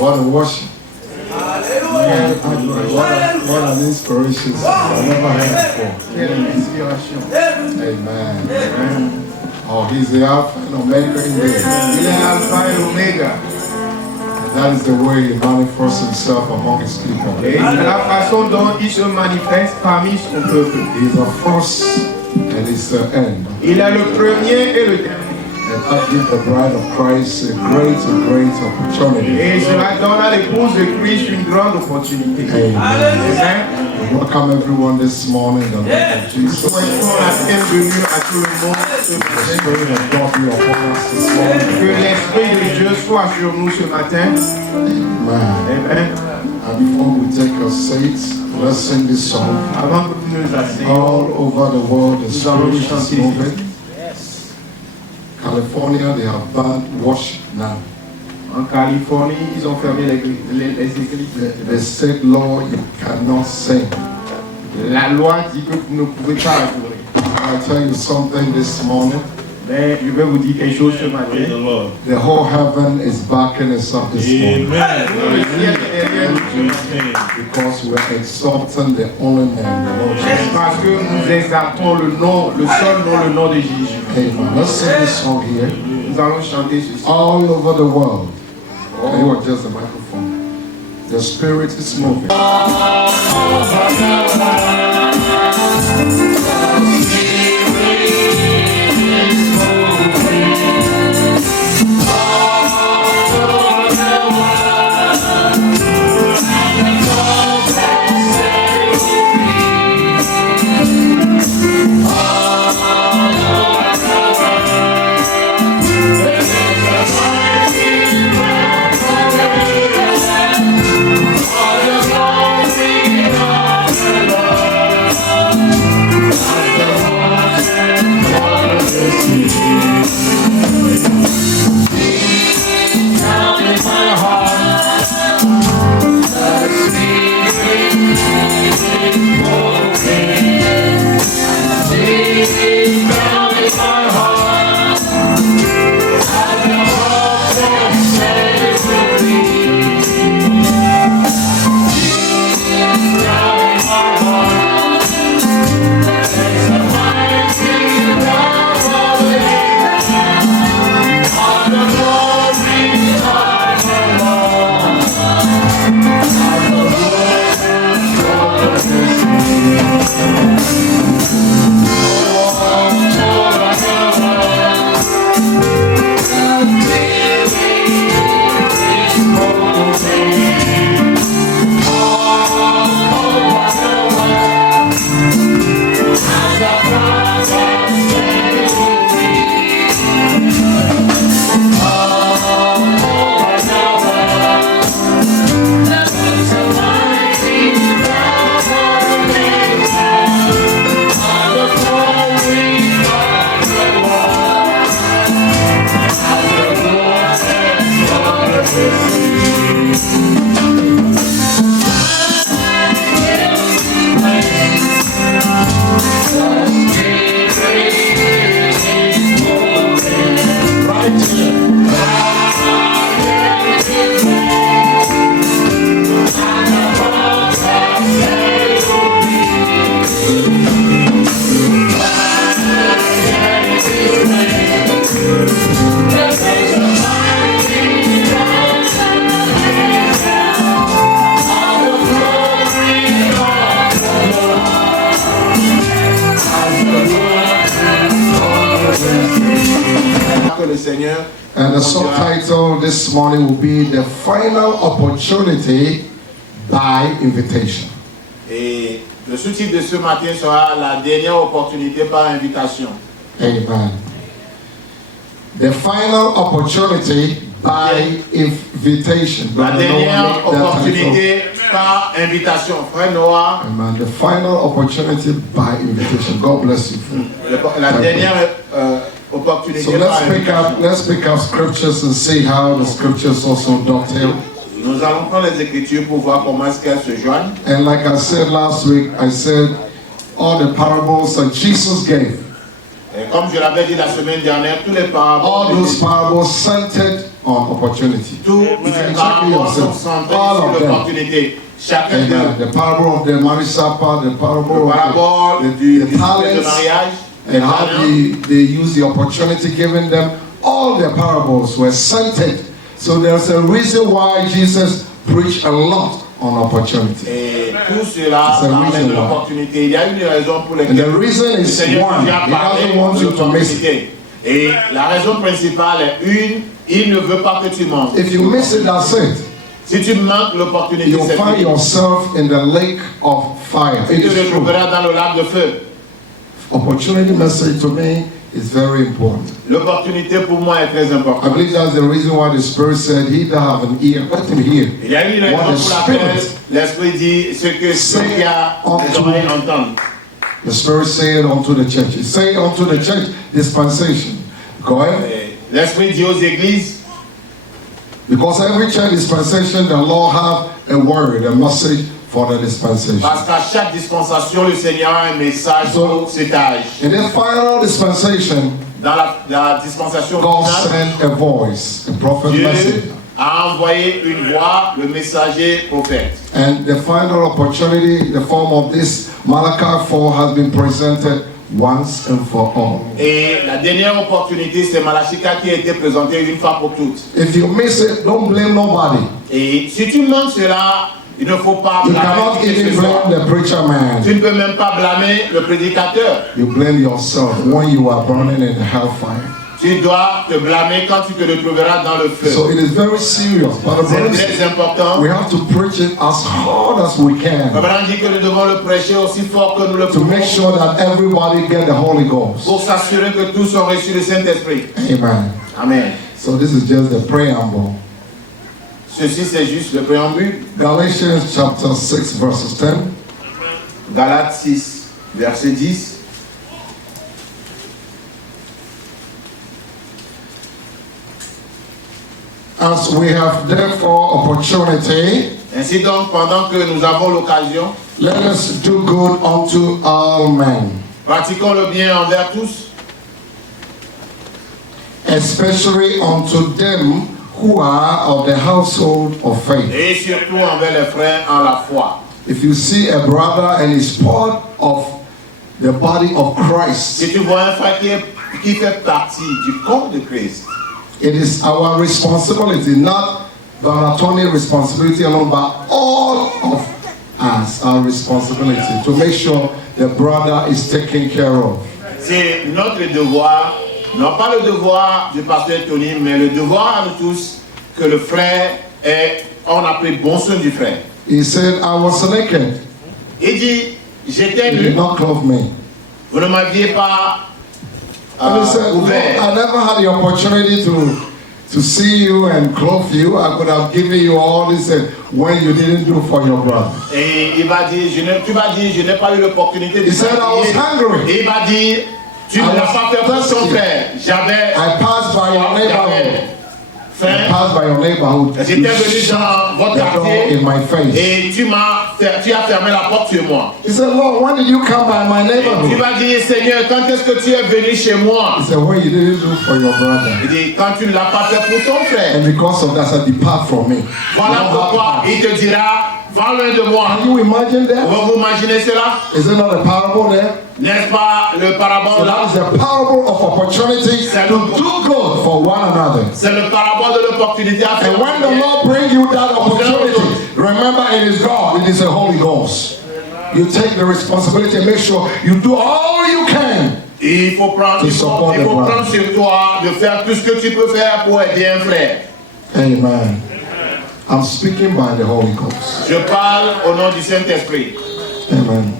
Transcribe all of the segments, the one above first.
What a worship. What an inspiration. I never heard before. Amen. Oh, he's the Alpha and Omega in there. Il est l'alpha et l'oméga. That is the way he manifests himself among his people. Et c'est la façon dont il se manifeste parmi son peuple. He is the first and he's the end. Il est le premier et le dernier. And that gives the bride of Christ a great opportunity. Et cela donne à l'épouse de Christ une grande opportunité. Amen. Welcome everyone this morning in the name of Jesus. Souhaitons la bienvenue à tout le monde ce The matin. Spirit of God be upon us this morning. Que l'Esprit de Dieu soit sur nous ce matin. Amen. Amen. And before we take our seats, let's sing this song. Avant que nous nous asseyions, All over the world, the nous allons Spirit is chanter. moving. California, they have banned worship now. En Californie, ils ont fermé les églises. The state law, you cannot sing. La loi dit que vous ne pouvez pas adorer. I'll tell you something this morning. Mais je vais vous dire quelque chose ce matin. The whole heaven is backing us up this morning. Le ciel est derrière nous. Because we're exalting the only name, the Lord Jesus. Parce que nous exaltons le nom, le seul nom, le nom de Jésus. Amen. Let's sing this song here. Nous allons chanter ceci. All over the world. Can you adjust the microphone? The Spirit is moving. Seigneur. And the subtitle this morning will be The Final Opportunity by Invitation. Et le sous-titre de ce matin sera La dernière opportunité par invitation. Amen. The final opportunity by invitation. La Brother Noah, dernière make that title. opportunité par invitation. Frère Noah, Amen. The final opportunity by invitation. God bless you. la dernière opportunité So par invitation. let's pick up scriptures and see how the scriptures also dovetail. Nous allons prendre les Écritures pour voir comment est-ce qu'elles se joignent. And like I said last week, I said all the parables that Jesus gave, Et comme je l'avais dit la semaine dernière, tous les all paraboles, those parables centered on opportunity. tous You les can check it paraboles sont yourself. centrés All sur of them. l'opportunité. Chacun Amen. d'eux. The parable of the marriage supper, the parable Le parabole of du the discours de talents, mariage, and how they use the opportunity given them. All the parables were centered. So there's a reason why Jesus preached a lot on opportunity. et tout cela It's a parlait reason de why. l'opportunité. Il y a une raison pour And laquelle the reason le is Seigneur one, nous a he parlé doesn't want de you to miss it. l'opportunité. Et la raison principale est une, il ne veut pas que tu manques. If you miss it, that's it. Si tu manques l'opportunité, You'll c'est find fini. yourself in the lake of fire. Tu It te is true. retrouveras dans le lac de feu. Opportunity message to me is very important. L'opportunité pour moi est très I importante. believe that's the reason why the Spirit said, he that have an ear, let him hear. Il y a une What raison the pour laquelle Spirit, l'Esprit dit ce que ceux qui ont des oreilles entendent. the Spirit said unto the church. He said unto the church, dispensation. Go ahead. Et l'Esprit dit aux églises, Because every church dispensation, the Lord have a word, a message for the dispensation. parce qu'à chaque dispensation, le Seigneur a un message pour cet âge. In this final dispensation, Dans la dispensation God finale, sent a voice, a prophet Dieu message. a envoyé une voix, le messager prophète. And the final opportunity, the form of this Malachi 4 has been presented once and for all. Et la dernière opportunité, c'est Malachie 4 qui a été présenté une fois pour toutes. If you miss it, don't blame nobody. Et si tu manques cela, il ne faut pas You blâmer cannot qui que even ce soit. blame the preacher man. Tu ne peux même pas blâmer le prédicateur. You blame yourself when you are burning in the hellfire. Tu dois te blâmer quand tu te retrouveras dans le feu. So it is very serious. But C'est très important. we have to preach it as hard as we can Abraham dit que nous devons le prêcher aussi fort que nous le to make pouvons sure that everybody get the Holy Ghost. pour s'assurer que tous ont reçu le Saint-Esprit. Amen. Amen. So this is just the preamble. Ceci, c'est juste le préambule. Galatians chapter 6 verses 10. Galates 6, verset 10. As we have therefore opportunity, Ainsi donc, pendant que nous avons l'occasion, let us do good unto all men, pratiquons le bien envers tous, especially unto them who are of the household of faith. et surtout envers les frères en la foi. If you see a brother and he's part of the body of Christ, Si tu vois un frère qui fait partie du corps de Christ, it is our responsibility, not Donatoni's responsibility alone, but all of us, our responsibility to make sure the brother is taken care of. c'est notre devoir, non pas le devoir du pasteur Tony, mais le devoir à nous tous, que le frère est, on a pris bon soin du frère. He said, I was naked. Il dit, j'étais You nu, did not clothe me. vous ne m'aviez pas And he said, Lord, ouvert. I never had the opportunity to see you and clothe you. I could have given you all this when you didn't do for your brother. Et il va dire, tu vas dire, je n'ai pas eu l'opportunité de He said, I was hungry. Et il va dire, tu ne I l'as was pas fait pour ton thirsty. frère. J'avais I passed by your neighborhood. I faim. passed by your neighborhood. J'étais You venu shut dans votre the door quartier in my face. et tu as fermé la porte sur moi. He said, Lord, when did you come by my Tu neighborhood? vas dire, Seigneur, quand est-ce que tu es venu chez moi? He said, when you didn't do for your brother. Il dit, quand tu ne l'as pas fait pour ton frère. And because of that, I said, depart from me. Voilà You don't pourquoi have il te dira, va loin de moi. Can you imagine that? Vous imaginez cela? Is it not a parable there? N'est-ce pas le So parabole that là? is a parable of opportunity to do good for one another. C'est le parabole de l'opportunité à faire. And when the Lord brings you that opportunity, remember it is God, it is the Holy Ghost. You take the responsibility and make sure you do all you can Il faut prendre, To support the brother. prendre sur toi de faire tout ce que tu peux faire pour aider un frère. Amen. I'm speaking by the Holy Ghost. Je parle au nom du Saint-Esprit. Amen.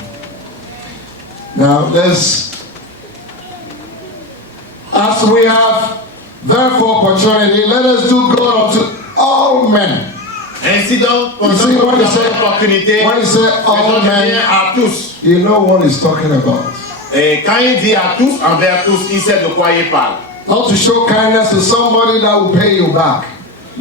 Now, as we have therefore opportunity, let us do good unto all men. Ainsi donc, You pendant see, que nous when he avons said- l'opportunité, when he said all faisons du men- bien à tous. You know what he's talking about. Et quand il dit à tous, envers tous, il sait de quoi il parle. Not to show kindness to somebody that will pay you back.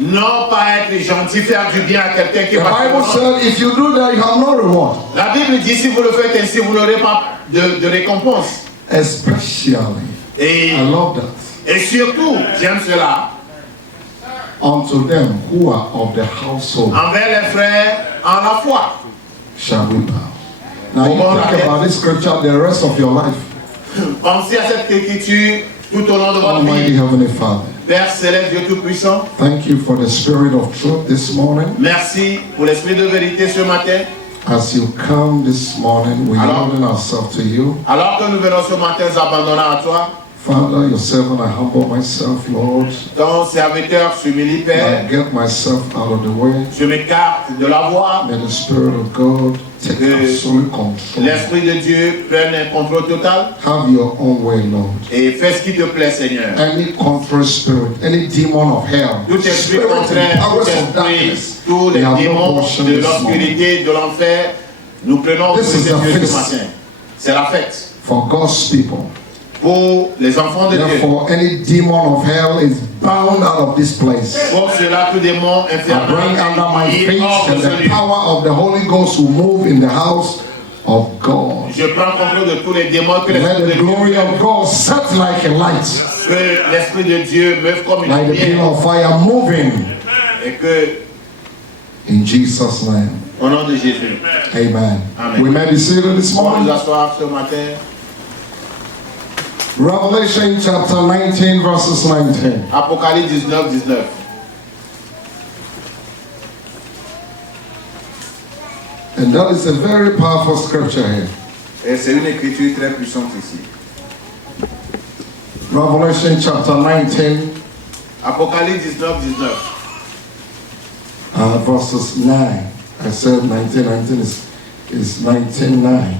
Non pas être gentil, faire du bien à quelqu'un qui The va Bible te said if you do that, you have no reward. La Bible dit si vous le faites ainsi, vous n'aurez pas de récompense. Especially, Et, I love that, et surtout, j'aime cela, unto them who are of the household envers les frères en la foi. shall we bow. Now you think about this scripture the rest of your life. Pensez à cette écriture tout au long de votre Almighty vie. Heavenly Father, Père céleste, Dieu Tout-Puissant, thank you for the spirit of truth this morning. merci pour l'esprit de vérité ce matin. As you come this morning, we're Alors- yielding ourselves to you. Alors que nous venons ce matin nous abandonnant à toi, Father, your servant, I humble myself, Lord. ton serviteur s'humilie, I Père. get myself out of the way. Je m'écarte de la voie. May the Spirit of God take absolute control. L'Esprit de Dieu prenne un contrôle total Have your own way, Lord. et fais ce qui te plaît, Seigneur. Any contrary spirit, any demon of hell, Tout esprit spirit and contraire, powers tout of esprit, darkness, tous they les have no démons portion de this morning. l'obscurité, de l'enfer, nous prenons This is autorité de the Dieu ce feast. matin. C'est la fête For God's people. pour les enfants de Dieu. Therefore, any demon of hell is bound out of this place. Pour cela, tout démon I bring under my infernal est feet, hors de and ce the lieu. power of the Holy Ghost will move in the house of God. Je prends contrôle de tous les démons que Let l'Esprit de the glory Dieu, of God set like a light, que l'Esprit de Dieu meure comme une like the lumière pillar of fire moving. et que, In Jesus' name, au nom de Jésus, amen. Amen. We may be seated this on va nous morning. asseoir ce matin. Revelation chapter 19, verses 19. Apocalypse 19, 19. And that is a very powerful scripture here. Et c'est une écriture très puissante ici. Revelation chapter 19, Apocalypse 19, 19. verses 9. I said 19, 19 is 19:9.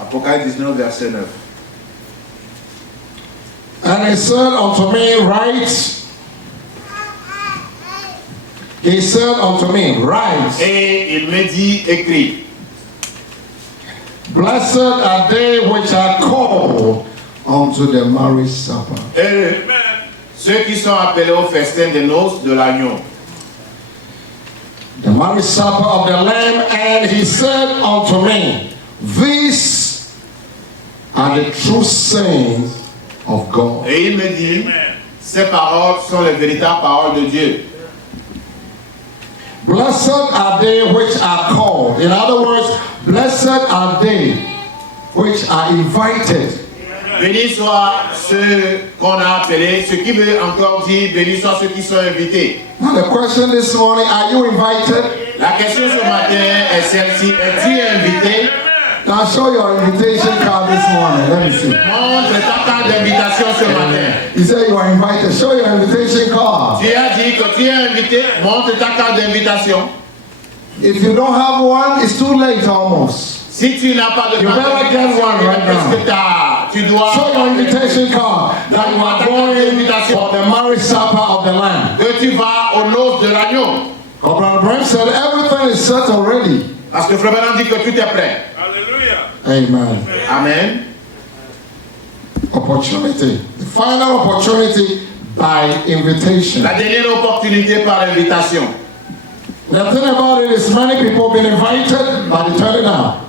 Apocalypse 19, verset 9. And he said unto me, write. He said unto me, write. Et il me dit, écris. Blessed are they which are called unto the marriage supper. Heureux ceux qui sont appelés au festin des noces de l'agneau. The marriage supper of the Lamb. And he said unto me, these are the true sayings of God. Et il me dit, ces paroles sont les véritables paroles de Dieu. Blessed are they which are called. In other words, blessed are they which are invited. Bénis soient ceux qu'on a appelés, ce qui veut encore dire, bénis soient ceux qui sont invités. Now the question this morning, are you invited? La question ce matin est celle-ci, es-tu invité? Now show your invitation card this morning. Let me see. Montre ta carte d'invitation ce matin. You say you are invited. Show your invitation card. Tu as dit que tu es invité, montre ta carte d'invitation. If you don't have one, it's too late almost. Si tu n'as pas de You carte better get d'invitation, one right qu'est-ce now. que tu dois Show your invitation card that you are going for the marriage supper of the Lamb. que tu vas aux noces de l'agneau. Brother Branham said everything is set already. Parce que Frère Branham dit que tout est prêt. Amen. Amen. Opportunity. The final opportunity by invitation. La dernière opportunité par invitation. The thing about it is many people have been invited, but they turn it down.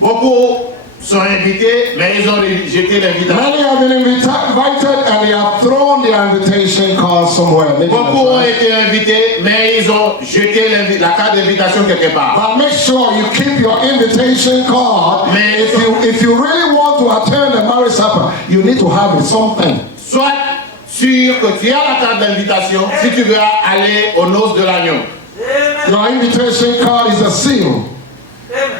Beaucoup sont invités, mais ils ont rejeté l'invitation. Many have been invited and they have thrown their invitation card somewhere. Maybe that's Beaucoup ont right. été invités, mais ils ont jeté la carte d'invitation quelque part. But make sure you keep your invitation card. Mais If you really want to attend the marriage supper, you need to have it, something. sois sûr que tu as la carte d'invitation si tu veux aller aux noces de l'agneau. Your invitation card is a seal.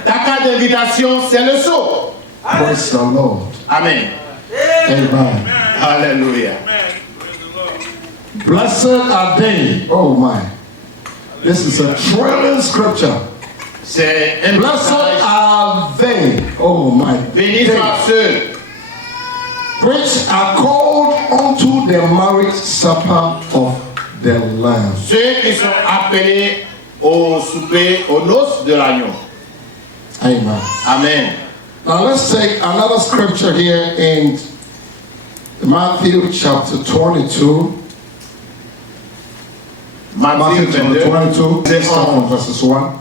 Ta carte d'invitation, c'est le sceau. Praise the Lord. Amen. Amen. Alléluia. Blessed are they. Oh my. This is a thrilling scripture. C'est un Blessed message. are they. Oh my. Bénis soient ceux Which are called unto the marriage supper of the Lamb. ceux qui sont appelés au souper, aux noces de l'agneau. Amen. Amen. Now let's take another scripture here in Matthew chapter 22. Matthew Matthieu chapter 22, 22, let's start from verses 1.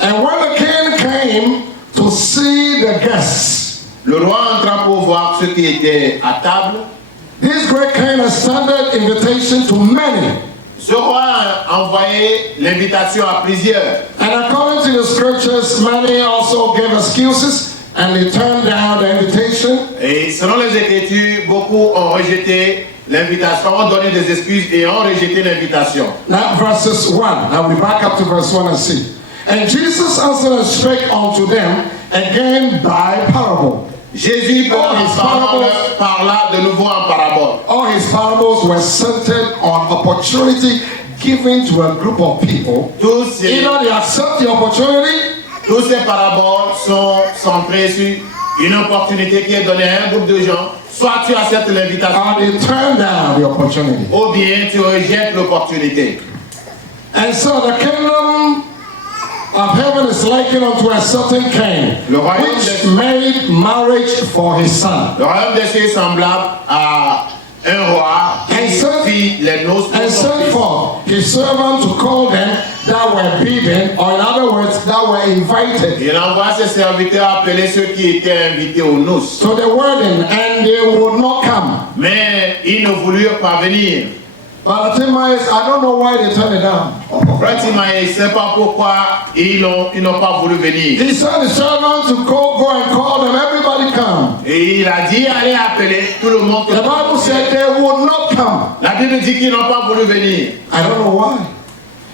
And when the king came to see the guests, le roi entra pour voir ceux qui étaient à table. this great king extended invitation to many. Ce roi a envoyé l'invitation à plusieurs. And according to the scriptures, many also gave excuses and they turned down the invitation. Et selon les Écritures, beaucoup ont rejeté l'invitation, ont donné des excuses et ont rejeté l'invitation. Now, verses 1. Now we back up to verse 1 and see. And Jesus answered and spake unto them again by parable. Jésus, pour Oh, les his paroles, parables. parla de nouveau en parabole. All his parables were centered on opportunity given to a group of people. Tous ces, Either they accept the opportunity tous ces paraboles sont centrés sur une opportunité qui est donnée à un groupe de gens. Soit tu acceptes l'invitation, or they turn down the opportunity. ou bien tu rejettes l'opportunité. And so the kingdom of heaven is likened unto a certain king, Le royaume which des- made marriage for his son. Le royaume des cieux est semblable à un roi And qui so- fit les noces pour And son sent fils. for his servant to call them that were bidden, or in other words, that were invited Il envoie ses serviteurs appeler ceux qui étaient invités aux noces. to the wedding, and they would not come. Mais ils ne voulurent pas venir. But the thing is, I don't know why they turned it down. Frère Timaï, je ne sais pas pourquoi ils n'ont pas voulu venir. He sent his servant to go and call them, everybody come. Et il a dit, allez appeler tout le monde. The Bible said they would not come. La Bible dit qu'ils n'ont pas voulu venir. I don't know why.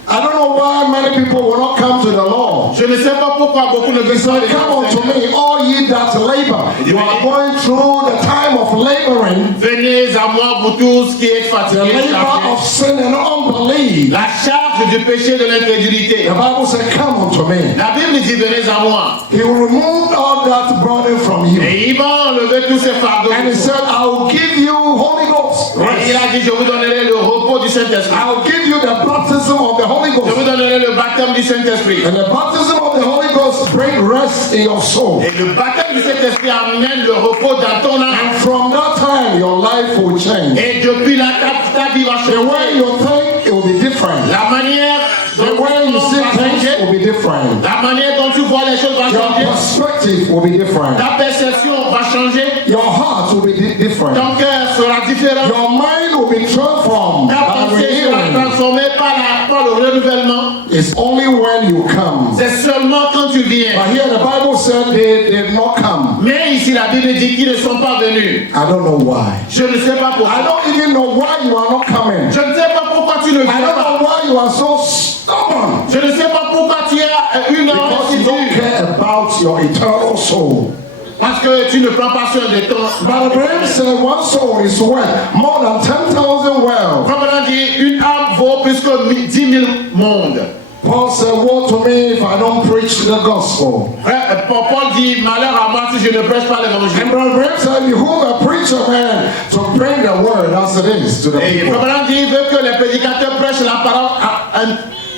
I don't know why many people will not come to the Lord. Je ne sais pas pourquoi beaucoup ne He veulent pas said, come unto me, all ye that labor. You are going through the time of laboring, Venez à moi, vous tous qui êtes the fatigués, labor of sin and unbelief. la charge du péché de l'incrédulité. The Bible said, come unto me. La Bible dit, venez à moi. He will remove all that burden from you. Et il va enlever tous ces fardeaux. And he said, I will give you Holy Ghost. Et il a dit, je vous donnerai le repos du Saint-Esprit. I will give you the baptism of the Holy Je vous Ghost. donnerai le baptême du Saint-Esprit. And the baptism of the Holy Ghost bring rest in your soul. Et le baptême du Saint-Esprit amène le repos dans ton âme. And from that time, your life will change. Et depuis là, ta vie va The way changer. you think, it will be different. La manière The dont way you see va things changer. will be different. La manière dont tu vois les choses va Your changer. perspective will be different. Ta perception va changer. Your heart will be different. Ton cœur sera différent. Your mind will be transformed Ta by pensée sera renewing. transformée par le renouvellement. It's only when you come. C'est seulement quand tu viens. But here the Bible said they did not come. Mais ici, la Bible dit qu'ils ne sont pas venus. I don't know why. Je ne sais pas I pourquoi. don't even know why you are not coming. Je ne sais pas pourquoi tu ne I viens don't pas. know why you are so stubborn. Je ne sais pas pourquoi tu as une Because you don't attitude. care about your eternal soul. Parce que tu ne prends pas soin de ton. But Abraham said one soul is worth more than 10,000 wells. Comme on a dit, une âme vaut plus que 10 000 mondes. Paul said, woe to me if I don't preach the gospel. Frère, Paul dit, malheur à moi si je ne prêche pas l'évangile. And Brother Abraham said, behold, a preacher man to bring the word as it is to the Et people. Frère dit, il veut que les prédicateurs prêchent la parole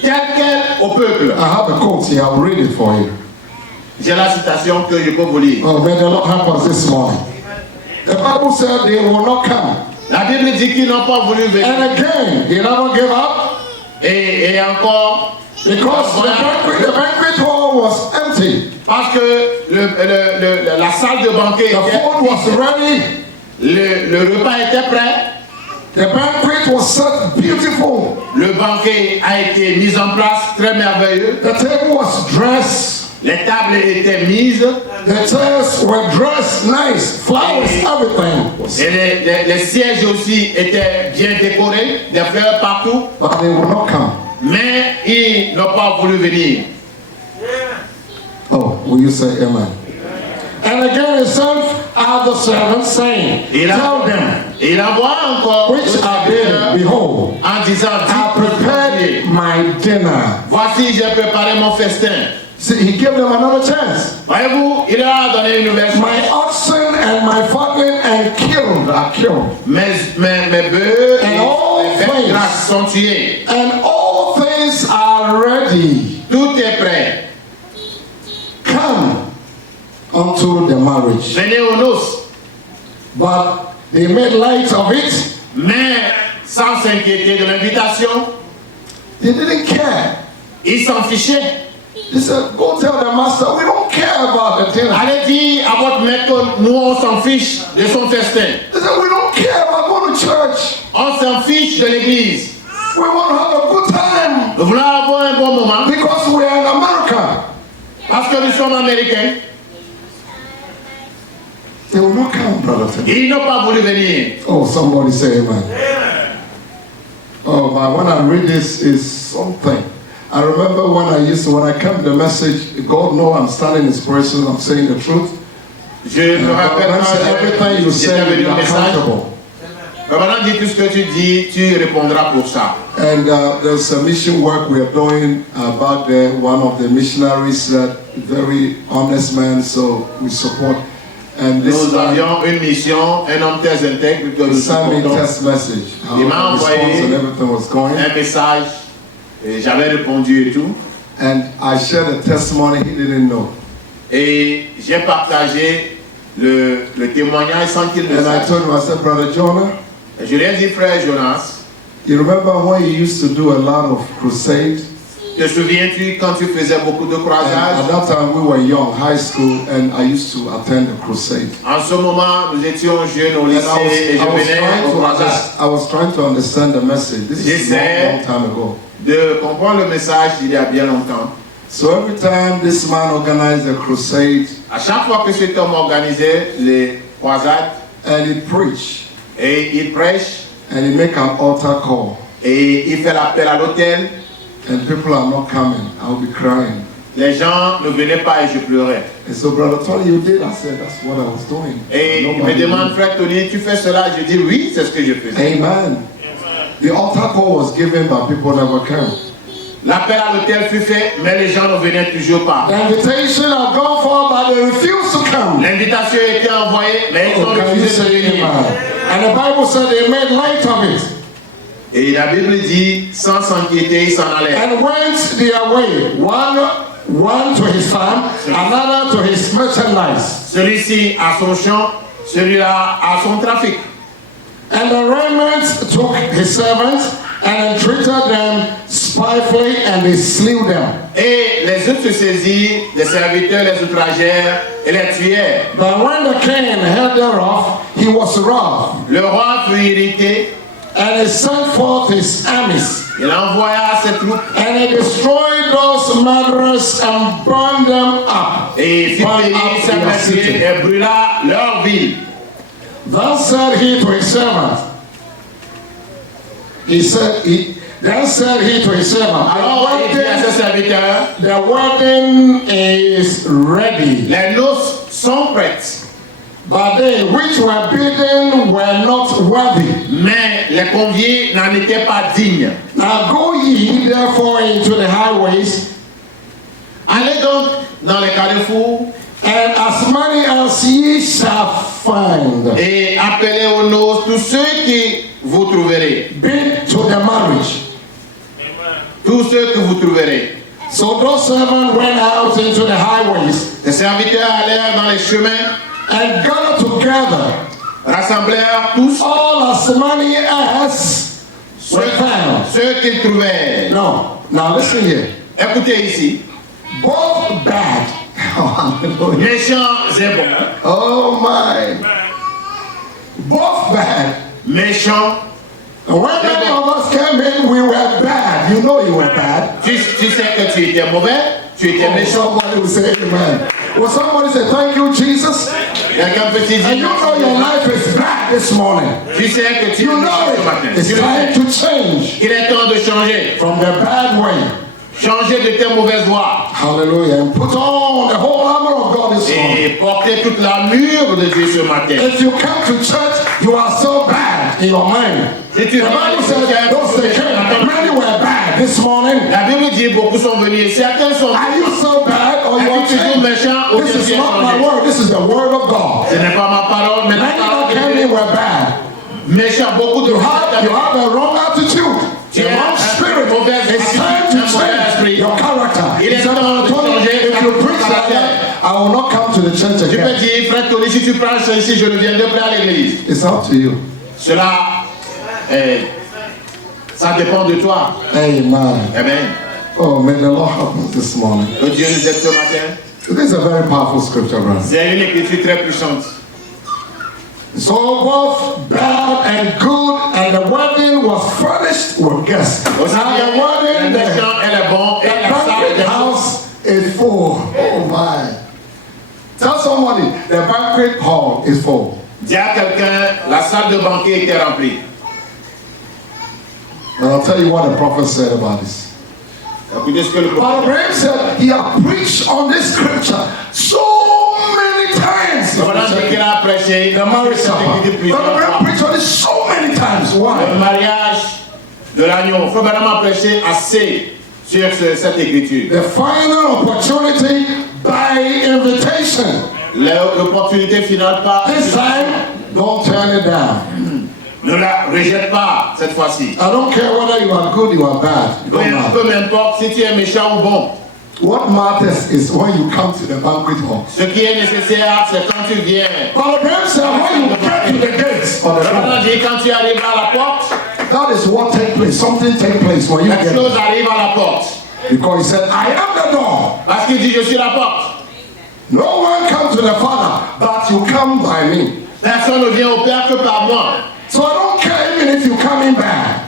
telle qu'elle au peuple. I have a quote here, I'll read it for you. J'ai la citation que je peux vous lire. Oh, may the Lord help us this morning. The Bible said they will not come. La Bible dit qu'ils n'ont pas voulu venir. And again, they never gave up Et encore, because the banquet hall was empty. parce que la salle de banquet The food was était, ready. le repas était prêt, The banquet was set beautiful. le banquet a été mis en place, très merveilleux. The table was dressed. Les tables étaient mises The chairs were dressed nice. Flowers, everything. et les sièges aussi étaient bien décorés, des fleurs partout, But they will not come. mais ils n'ont pas voulu venir. Oh, will you say amen? And And again he sent out the servants, saying, Tell them, Et il envoie encore which are bidden, behold, en disant, I prepared my dinner. voici, j'ai préparé mon festin. See, he gave them another chance. Voyez-vous, il leur a donné une nouvelle chance. My oxen and my fatling and killed are killed. Mes bœufs et And all mes bêtes things. grasses sont tués. And all things are ready. Tout est prêt. Come unto the marriage. Venez aux noces. But they made light of it. Mais sans s'inquiéter de l'invitation, They didn't care. ils s'en fichaient. They said, go tell the master, we don't care about the dinner. Allez dire à votre maître que nous on s'en fiche de son festin. They said, we don't care about going to church. On s'en fiche de l'église. We want to have a good time Nous voulons avoir un bon moment because we are in America. parce que nous sommes américains. They will not come, brother. Ils n'ont pas voulu venir. Oh, somebody say amen. Oh, but when I read this, is something. I remember when I came to the message, God knows I'm standing in His presence, I'm saying the truth. Je me rappelle God said, everything you j'étais say, venu you au are message. accountable. Mais maintenant, dis tout ce que tu dis, tu répondras pour ça. And there's a mission work we are doing back there. One of the missionaries, that very honest man, so we support. And this Nous avions une mission, un homme très intègre que he nous sent me a supportons. text message, how Il the m'a response envoyé and everything was going. Un message, et j'avais répondu et tout. And I shared a testimony he didn't know. Et j'ai partagé le témoignage sans qu'il ne And I sache. told him, I said, Brother Jonah, Et je lui ai dit, frère Jonas, you remember when you used to do a lot of crusades? te souviens-tu quand tu faisais beaucoup de And at croisades? that time we were young, high school, and I used to attend the crusade. En ce moment, nous étions jeunes au And lycée et je venais aux croisades. I was trying to understand the message. This is a long time ago. De comprendre le message il y a bien longtemps. So every time this man organized a crusade À chaque fois que cet homme organisait les croisades, and he preached et il prêche, and he make an altar call et il fait l'appel à l'autel, and people are not coming, I'll be crying. les gens ne venaient pas et je pleurais. And so Brother Tony, you did? I said, that's what I was doing. Et il me Nobody demande, knew. frère Tony, tu fais cela? Je dis oui, c'est ce que je faisais. Amen. The altar call was given, but people never came. L'appel à l'autel fut fait, mais les gens ne venaient toujours pas. The invitation had gone forth, but they refused to come. L'invitation a été envoyée, mais ils ont Oh, can you refusé de say venir. amen? And the Bible said they made light of it Et la Bible dit, sans s'inquiéter, ils s'en allaient. and went their way. One to his farm, another to his merchandise. Celui-ci a son champ, celui-là a son trafic. And the remnant took his servants and entreated them spitefully, and they slew them. Et les autres se saisirent, les serviteurs les outragèrent et les tuèrent. But when the king heard thereof, he was wroth, Le roi fut irrité, and he sent forth his armies, il envoya ses troupes and he destroyed those murderers and burned them up. et fit Burned périr up sa their patrie city. et brûla leur ville. Thus said he to his servant. Then said he to his servant, Alors il dit à ses serviteurs, the wedding is ready, les noces sont prêtes, but they which were bidden were not worthy. mais les conviés n'en étaient pas dignes. Now go ye therefore into the highways, Allez donc dans les carrefours and as many as ye shall find, et appelez aux noces tous ceux qui vous trouverez. bid to the marriage. Tous ceux que vous trouverez. So those servants went out into the highways Les serviteurs allèrent dans les chemins, and gathered together rassemblèrent tous all as many as were found. ceux qu'ils trouvèrent. No, now listen here. Écoutez ici, Both bad. Oh, hallelujah. méchants et bons, Oh my. Both bad. méchants. And when many of us came in, we were bad. You know you were bad. Tu sais que tu étais mauvais, tu étais Oh, méchant. somebody will say amen. Will somebody say thank you, Jesus? Quelqu'un peut te And dire, you know your life is bad this morning. tu sais que tu es You know méchant ce matin. it. It's Tu le time sais. to change Il est temps de changer. from the bad way. Changer de tes mauvaises voies. Hallelujah. And put on the whole armor of God this this morning. Et porter toute l'armure de Dieu ce matin. If you come to church, you are so bad in your mind. Si tu The Bible says those that came, many were bad this morning. La Bible dit beaucoup sont venus. Certains sont Are you so bad or you are toujours changed? méchants ou This is bien not my changés. word. This is the word of God. Ce n'est pas ma parole, mais la Many parole that de came Dieu. in were bad. Méchants, beaucoup de You have a wrong attitude. The wrong spirit. It's time to change your character. Il est He said, temps de Tony, changer if ta you preach like caractère. that, I will not come to the church Tu peux again. dire, frère Tony, si tu prends ça ici, je ne viendrai plus à l'église. It's up to you. Cela, ça dépend de toi. Amen. Amen. Oh, may the Lord help us this morning. Que Dieu nous aide ce matin. This is a very powerful scripture, brother. C'est une écriture très puissante. So both bad and good, and the wedding was furnished with guests. Aussi Now bien, the le wedding, méchant et le bon, et the la salle banquet des house is full. Oh my! Tell somebody the banquet hall is full. Dis à quelqu'un, la salle de banquet était remplie. And I'll tell you what the prophet said about this. Écoutez ce que le Brother prophète Abraham said he had preached on this scripture so many times. Voilà ce qu'il a prêché. The marriage Cette supper. écriture plusieurs Brother Abraham fois. preached on it so many times. Le Why? mariage de l'agneau. Frère Branham a prêché assez sur cette écriture. The final opportunity by invitation. L'opportunité finale par. This time, don't turn it down. Ne la rejette pas cette fois-ci. I don't care whether you are good, you are bad. It don't matter. Peu m'importe si tu es méchant ou bon. What matters is when you come to the banquet hall. Ce qui est nécessaire, c'est quand tu viens. Brother Abraham said when you get to the gates of the Frère Branham door, dit quand tu arrives à la porte, that is what take place. Something take place when you quelque get chose there. arrive à la porte. Because he said, I am the door. Parce qu'il dit je suis la porte. No one comes to the Father, but you come by me. Personne ne vient au Père que par moi. So I don't care even if you come in bad.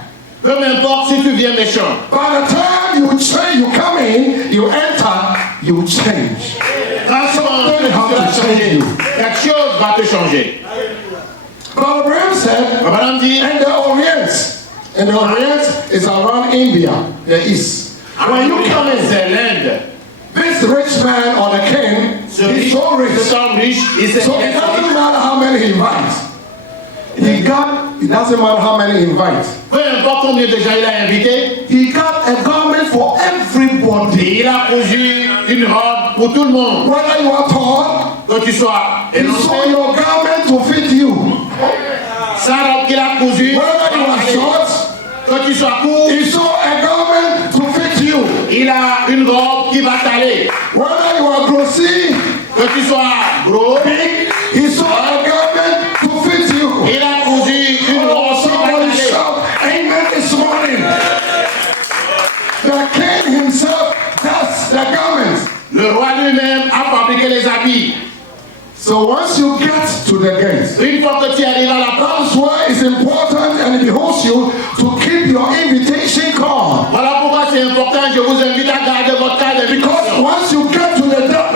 Peu m'importe si tu viens méchant. By the time you change, you come in, you enter, you change. Quand tu Something vas has to change changer. you. Quelque chose va te changer. Brother Abraham said, Madame dit, and the Orient is around India, the east. When you come in, c'est l'Inde. this rich man or the king is so rich. Cet homme riche, il s'est So it doesn't matter how many he invites. It doesn't matter how many he invites. Peu importe combien de gens il a invité, He got a garment for everybody. il a cousu une robe pour tout le monde. Whether you are tall, Que tu sois he saw énoncé, your garment to fit you. sa robe qu'il a cousue, Whether you are short, que tu sois court, he saw a garment to fit you. il a une robe qui va t'aller. Whether you are grossy, Que tu sois gros, big, he saw a garment to fit you. il a cousu une robe Oh, qui va somebody t'aller. shout, amen this morning. The king himself, that's the garment. Le roi lui-même a fabriqué les habits. So once you get to the gates, Une fois que tu arrives à la porte, that's why it's important and it behoves you to keep your invitation card. voilà pourquoi c'est important, je vous invite à garder votre carte Because d'invitation. once you get to the door,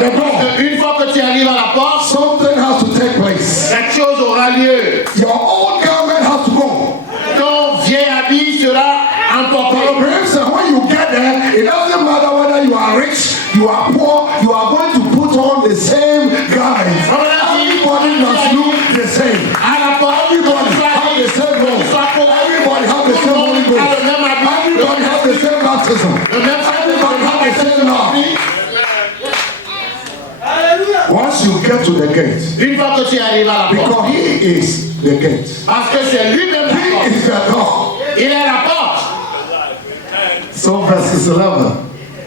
Une fois que tu arrives à la porte, something has to take place. quelque chose aura lieu. Your old garment has to go. Ton vieil habit sera emporté. But Abraham said, when you get there, it doesn't matter whether you are rich, you are poor, you are going to put on the same garment. Everybody must look the same. À la porte, Everybody have the same role. Everybody have the same Holy Ghost. Everybody have the same baptism. Everybody have the same law. Once you get to the gate, Une fois que tu arrives à la porte, because he is the gate. parce que c'est lui-même la He porte. is the door. Il est la porte. So verses 11.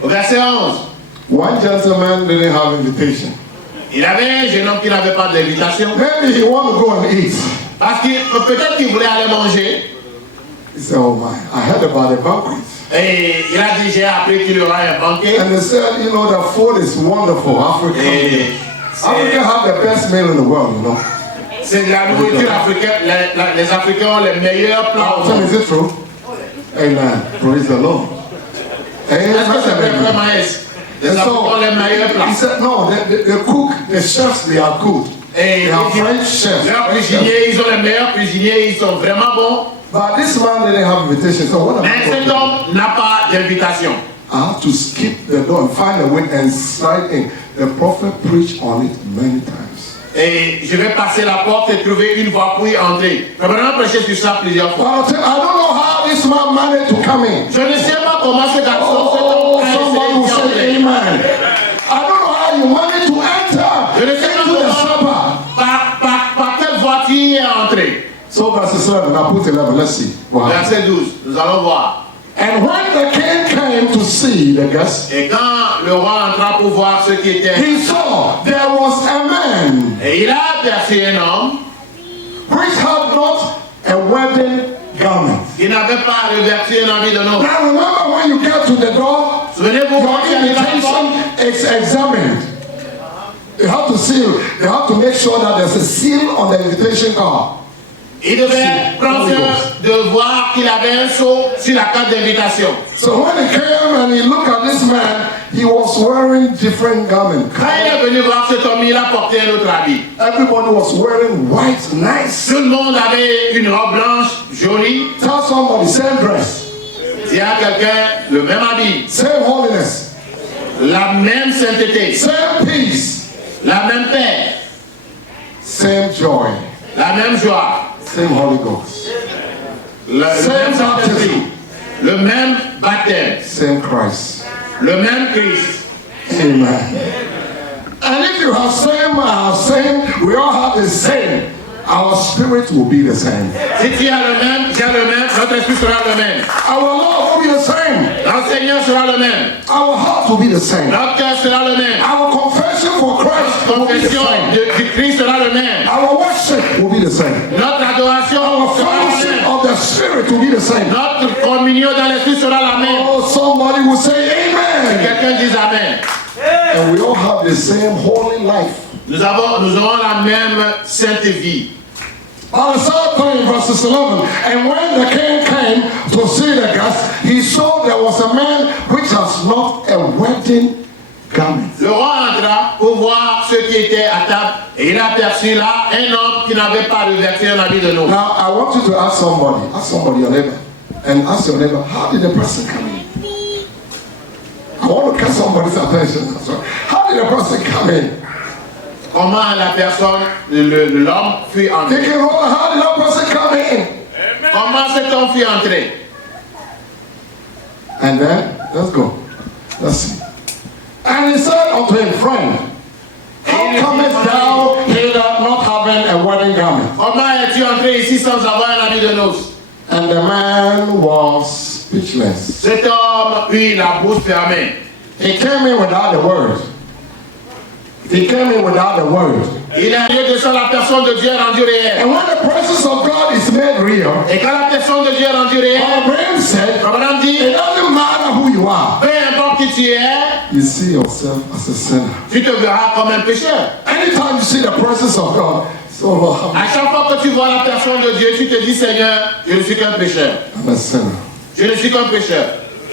Au verset 11, One gentleman didn't have invitation. il avait un jeune homme qui n'avait pas d'invitation. Maybe he want to go and eat. Parce que peut-être qu'il voulait aller manger. He said, oh my, I heard about the banquet. Et il a dit, j'ai appris qu'il y aura un banquet. And they said, you know, the food is wonderful. Africa. Et Africa have the best meal in the world, you know. c'est la nourriture africaine. Les Africains ont les meilleurs plats au Tell me, monde. is it true? Amen. Praise the Lord. Est-ce que c'est vrai, frère Amen. Maïs? Les And Africains ont les meilleurs he plats. said, no, the cook, the chefs, they are good. Et They are French chefs. leurs French chefs. cuisiniers, ils ont les meilleurs cuisiniers, ils sont vraiment bons. But this man didn't have invitation. So what am I Mais going cet to do? homme n'a pas d'invitation. I have to skip the door and find a way and slide in. The prophet preached on it many times. Et je vais passer la porte et trouver une voie pour y entrer. Je vais vraiment prêcher sur ça plusieurs fois. But I don't know how this man managed to come in. Je ne sais pas comment ce garçon, cet Oh, homme a somebody will essayé d'y say entrer. amen. I don't know how you managed to enter Je ne sais pas into the comment, supper. par quelle voie tu y es entré. So verse 11, now put 11, let's see. Wow. Verset 12, nous allons voir. And when the king came to see the guests, Et quand le roi entra pour voir ce qui était, he saw there was a man et il a aperçu un homme which had not a wedding garment. qui n'avait pas revêtu un habit de noces. Now remember when you get to the door, Souvenez-vous, your quand tu arrives à la porte, invitation is examined. You have to seal, you have to make sure that there's a seal on the invitation card. il devait prendre soin de voir qu'il avait un sceau sur la carte d'invitation. So when he came and he looked at this man, he was wearing different garments. Quand il est venu voir cet homme, il a porté un autre habit. Everybody was wearing white, nice. Tout le monde avait une robe blanche, jolie. Tell somebody, same dress, Il y a quelqu'un, le même habit, same holiness, la même sainteté, same peace, la même paix, same joy, la même joie, same Holy Ghost, le même Saint-Esprit, baptism. le même baptême, same Christ. le même Christ. Amen. And if you have same, we all have the same. Our spirit will be the same. Si tu as le même, j'ai le même, notre esprit sera le même. Our Lord will be the same. L'enseignant sera le même. Our heart will be the same. Notre cœur sera le même. Our confession for Christ will be the Confession same. du Christ sera le même. Our worship will be the same. Notre adoration Our sera la fellowship même. of the Spirit will be the same. Notre communion dans l'esprit sera la même. Oh, somebody will say amen. Quelqu'un dise Amen. And we all have the same holy life. Nous aurons la même sainte vie. On the third thing, verses 11, and when the king came to see the guests, he saw there was a man which has not a wedding garment. Le roi entra pour voir ceux qui étaient à table et il aperçut là un homme qui n'avait pas revêtu un habit de noces. Now, I want you to ask somebody, your neighbor, and ask your neighbor, how did the person come in? I want to catch somebody's attention. How did the person come in? Comment la personne, l'homme fut entré? Thinking, oh, how did that person come in? Comment cet homme fut entré? And then, let's go. Let's see. And he said unto him, friend, how comest thou hither not having a wedding garment? Comment es-tu entré ici sans avoir un habit de noces? And the man was speechless. Cet homme eut la bouche fermée. He came in without the word. He came in without the word. Il a lieu de ça, la personne de Dieu est rendue réelle. And when the presence of God is made real, Et quand la personne de Dieu est rendue réelle, Abraham said, Abraham it dit, doesn't matter who you are. peu importe qui tu es, You see yourself as a sinner. tu te verras comme un pécheur. Anytime you see the presence of God, so Lord, À chaque fois que tu vois la personne de Dieu, tu te dis, Seigneur, je ne suis qu'un pécheur. I'm a sinner. Je ne suis qu'un pécheur.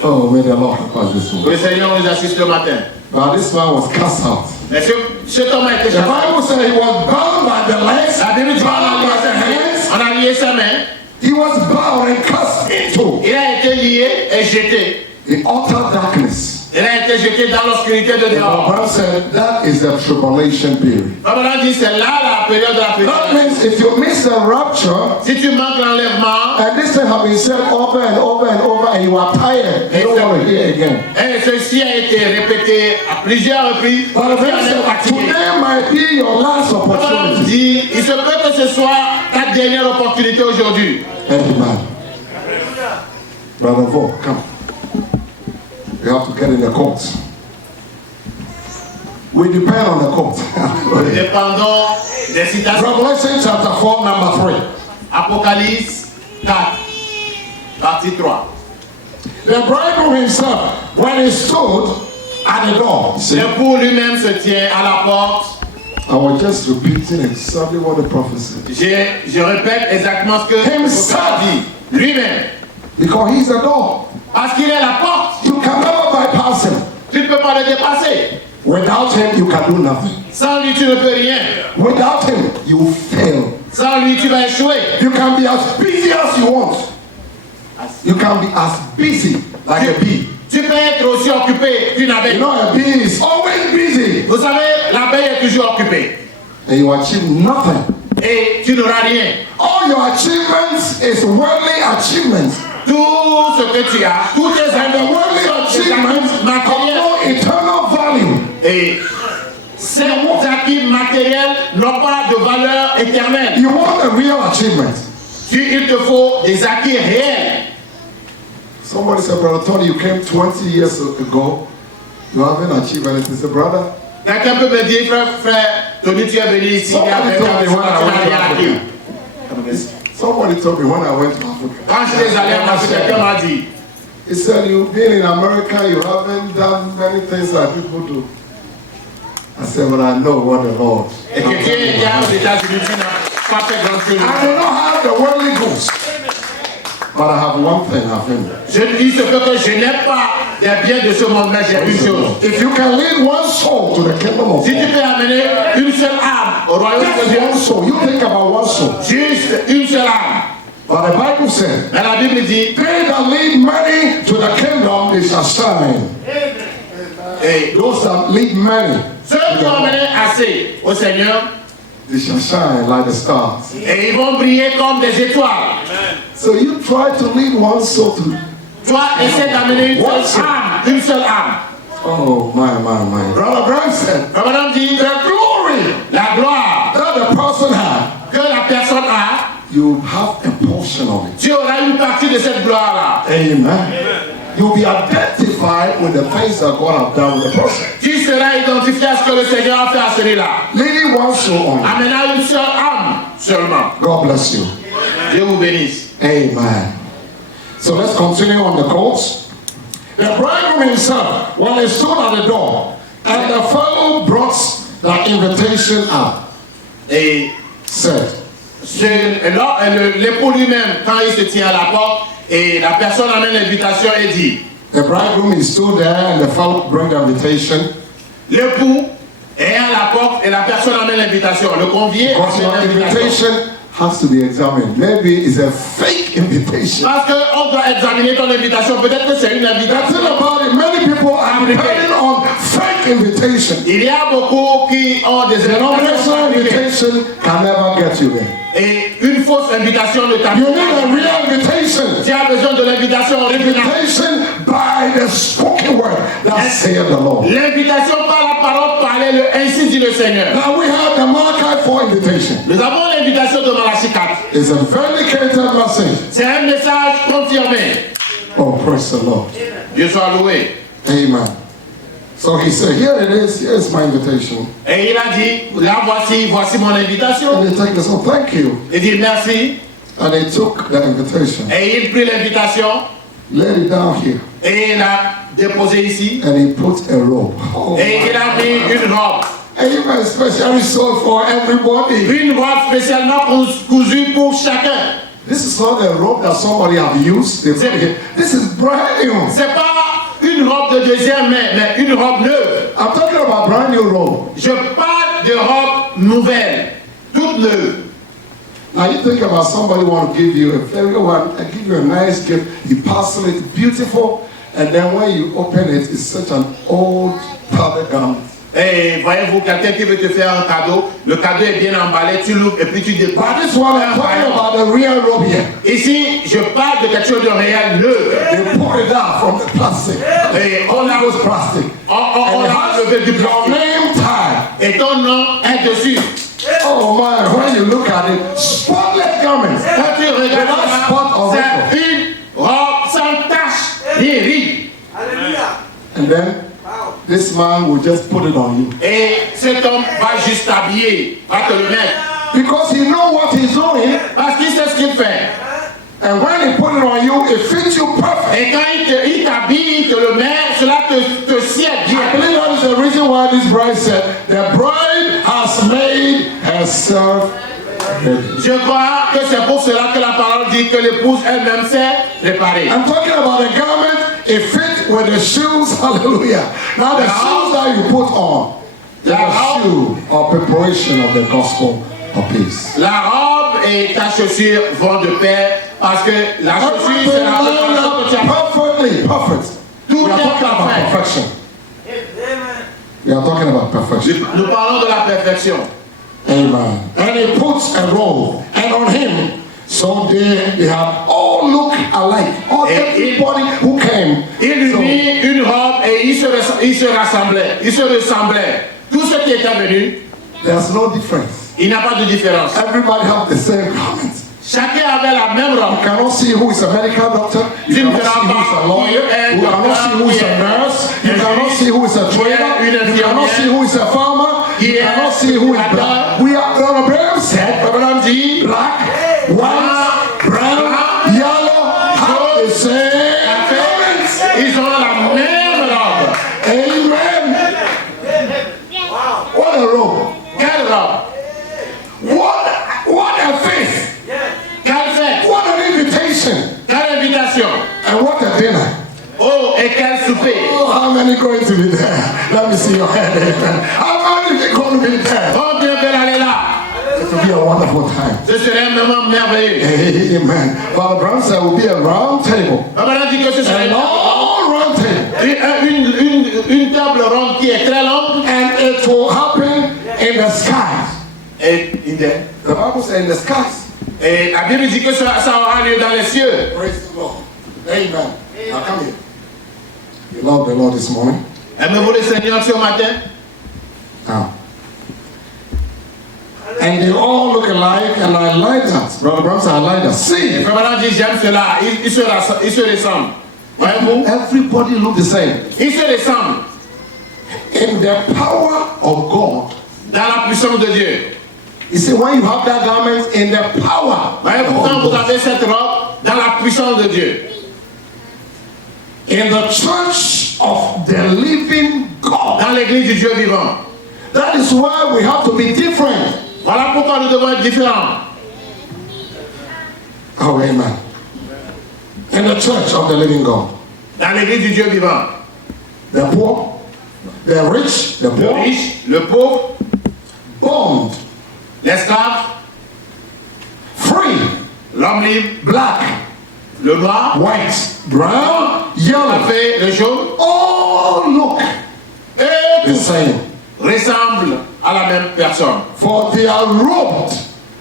Oh, may the Lord help us this Que morning. le Seigneur nous assiste le matin. But this man was cast out. Mais cet homme a été The chassé. Bible said he was bound by the legs, La Bible dit qu'on bound by the a lié- hands. on a lié sa main. He was bound and cast into Il a été lié et jeté. the utter darkness. Il a été jeté dans l'obscurité de The dehors. Bible said that is the tribulation period. Abraham dit, c'est là la période de la That tribulation. means if you miss the rapture, Si tu manques l'enlèvement, and this thing has been said over and over and over, and you are tired, you don't want to hear again. et ceci a été répété à plusieurs reprises, But the tu en Bible es said fatigué. today might be your last Abraham opportunity. dit, il se peut que ce soit ta dernière opportunité aujourd'hui. Amen. Brother Vo, come. We have to get in the court. We depend on the court. Nous dépendons des citations. Revelation chapter 4, number 3. Apocalypse 4, partie 3. The bridegroom himself, when he stood at the door, see, L'époux lui-même se tient à la porte. I was just repeating exactly what the prophet said. Je répète exactement ce que Himself. Apocalypse dit. Lui-même. Because he's the door. Parce qu'il est la porte. You can never bypass him. Tu ne peux pas le dépasser. Without him, you can do nothing. Sans lui, tu ne peux rien. Without him, you fail. Sans lui, tu vas échouer. You can be as busy as you want. You can be as busy like a bee. Tu peux être aussi occupé qu'une You abeille. know, a bee is always busy Vous savez, l'abeille est toujours occupée. and you achieve nothing. Et tu n'auras rien. All your achievements is worldly achievements. Tout ce que tu as, tous tes And the worldly acquis achievements have matériels. no eternal value. Et ces acquis matériels n'ont pas de valeur éternelle. You want a real achievement. Il te faut des acquis réels. Somebody said, Brother Tony, you came 20 years ago. You haven't achieved anything. Say, brother, Quelqu'un peut me dire, frère, Tony, tu es venu ici, il y a 20 ans, tu n'as rien acquis. somebody told me when I went to Africa. Quand je suis allé en Afrique, quelqu'un m'a dit, He said, you've been in America, you haven't done many things like people do. I said, but I know what the Lord. et que tu es aux États-Unis, tu n'as pas fait grand chose. I do not have the worldly goods, but I have one thing I've him. Je dis ce que je n'ai pas des biens de ce monde, mais j'ai une chose. If you can lead one soul to the kingdom of Si tu God, peux amener une seule âme au royaume de just Dieu, one soul, you think about one soul. juste une seule âme. But the Bible said, Mais la Bible dit, they that lead many to the kingdom, they shall shine. et Those that lead many, ceux qui ont amené assez au Seigneur, they shall shine like the stars. et ils vont briller comme des étoiles. So you try to lead one soul to, Toi, essaie d'amener une seule âme. oh my. Brother Brian said, Comme madame dit, the glory la gloire that the person had, que la personne a, you have a portion of it. tu auras une partie de cette gloire-là. Amen. You'll be identified with the things that God has done with the person. Tu seras identifié à ce que le Seigneur a fait à celui-là. Leading one soul only. Amenant une seule âme seulement. God bless you. Dieu vous bénisse. Amen. So let's continue on the course. The bridegroom himself, when he stood at the door, and the fellow brought the invitation up, Et said, l'époux lui-même, quand il se tient à la porte, et la personne amène l'invitation et dit, the bridegroom, he stood there, and the fellow brought the invitation. l'époux est à la porte et la personne amène l'invitation. Le convié Because your amène l'invitation. invitation has to be examined. Maybe it's a fake invitation. Parce qu'on doit examiner ton invitation. Peut-être que c'est une The invitation. thing about it, many people are depending on fake invitation. Il y a beaucoup qui ont des Denominational invitations. invitation can never get you there. Et une fausse invitation ne You t'amène need a real invitation. Tu as besoin de l'invitation originale. Invitation by the spoken word. That saith the Lord. L'invitation par la parole parlée, ainsi dit le Seigneur. Now we have the Malachi 4 invitation. Nous avons l'invitation de Malachie 4. It's a vindicated message. C'est un message confirmé. Oh, praise the Lord. Dieu soit loué. Amen. So he said, here it is. Here's my invitation. Et il a dit, là voici mon invitation. And they take this, oh, thank you. Il dit merci. And they took the invitation, Et il prit l'invitation laid it down here, et il l'a déposé ici. and he put a robe. Oh, Et il a mis une robe. amen. Especially sold for everybody. Une robe spécialement cousue pour chacun. This is not a robe that somebody have used. They put it here. This is brand new. C'est pas une robe de deuxième main, mais une robe neuve. I'm talking about brand new robe. Je parle de robe nouvelle, toute neuve. Now you think about somebody want to give you a very one, give you a nice gift. You parcel it, beautiful, and then when you open it, it's such an old tattered garment. Et voyez-vous, quelqu'un qui veut te faire un cadeau, le cadeau est bien emballé, tu l'ouvres et puis tu déposes. But this one I'm talking about the real robe here. Ici, je parle de quelque chose de réel, neuf. They pull it out from the plastic. Et on a, Those plastic. on And it a has levé du your plastique. name tag. Et ton nom est dessus. Oh man, when you look at it, spotless garments. Quand tu regardes Without spot or ça, c'est wrinkle. une robe sans tache ni ride. And then this man will just put it on you. Et cet homme va juste t'habiller, va te le mettre. Because he know what he's doing, Parce qu'il sait ce qu'il fait. and when he put it on you, it fits you perfect. Et quand il t'habille, il te le met, cela te sied I bien. believe that is the reason why this bride said, the bride has made herself ready. Je crois que c'est pour cela que la parole dit que l'épouse elle-même s'est préparée. I'm talking about a garment, it fit with the shoes, hallelujah. Now the shoes that you put on, is a shoe of preparation of the gospel of peace. La robe et ta chaussure vont de pair parce que la chaussure Everything c'est la lined préparation que tu up as. perfectly, perfect. Tout We are est talking about parfait. perfection. We are talking about perfection. Nous parlons de la perfection. Amen. And he puts a robe, and on him, so they have all look alike. All everybody who came. Il lui So, mit une robe et il se rassemblait. Il se ressemblait. Tous ceux qui étaient venus, there's no difference. il n'y a pas de différence. Everybody have the same garments. Chacun avait la même You robe. cannot see who is a medical doctor. You cannot see who is a lawyer. You cannot see who is a nurse. You cannot see who is a trader. You cannot see who is a farmer. You cannot see who is black. We are, Abraham said, Abraham dit, black, white, brown, yellow, have the same garments. ils ont la même robe. Amen. What a robe. Quelle robe? What a faith. Quelle fête? What an invitation. Quelle invitation? And what a dinner. Oh, et quel souper? Oh, how many going to be there? Let me see your hand. Amen. How many are going to be there? Combien veulent aller là? It will be a wonderful time. Ce serait un moment merveilleux. Amen. Father Brown said it will be a round table. Abraham dit que ce serait An all round table. une table ronde qui est très longue. And it will happen in the skies. Et, The Bible says in the skies. et la Bible dit que ça aura lieu dans les cieux. Praise the Lord. Amen. Now come here. You love the Lord this morning. Aimez-vous le Seigneur ce matin? Now. And they all look alike, and I like that. Brother Brown said, I like that. See, Abraham dit j'aime cela. Ils se ressemblent. Voyez-vous? everybody look the same. Ils se ressemblent In the power of God. dans la puissance de Dieu. You see, when you have that garment in the power Voyez-vous, quand of vous God. avez cette robe dans la puissance de Dieu. In the church of the living God. Dans l'église du Dieu vivant. That is why we have to be different. Voilà pourquoi nous devons être différents. Oh, amen. In the church of the living God. Dans l'église du Dieu vivant. The poor, the rich, the Le poor, riche, le pauvre, bond, l'esclave, free, l'homme libre, black, le noir, white, brown, le yellow, café, le jaune, all look et the tous same. ressemblent à la même personne. For they are robed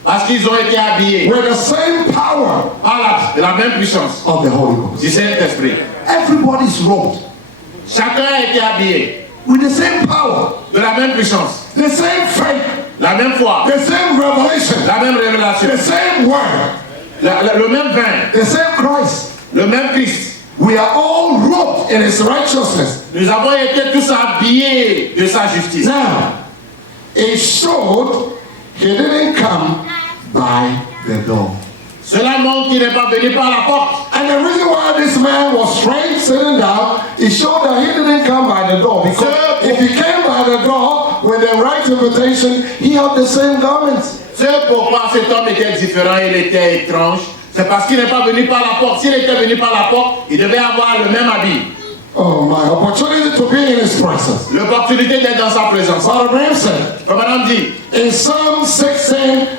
Parce qu'ils ont été habillés with the same power par la même puissance of the Holy Ghost. du Saint-Esprit. Everybody is robed Chacun a été habillé with the same power, de la même puissance, the same faith, la même foi, the same revelation, la même révélation, the same word, le même vin, the same Christ. le même Christ. We are all robed in His righteousness. Nous avons été tous habillés de sa justice. Now, it showed He didn't come by the door. Cela montre qu'il n'est pas venu par la porte. And the reason why this man was straight sitting down, it showed that he didn't come by the door. Because if he came by the door with the right invitation, he had the same garments. C'est pourquoi cet homme était différent, il était étrange. C'est parce qu'il n'est pas venu par la porte. S'il était venu par la porte, il devait avoir le même habit. Oh, my opportunity to be in His presence. L'opportunité d'être dans sa présence. Father Abraham said Comme madame dit, in Psalm 16,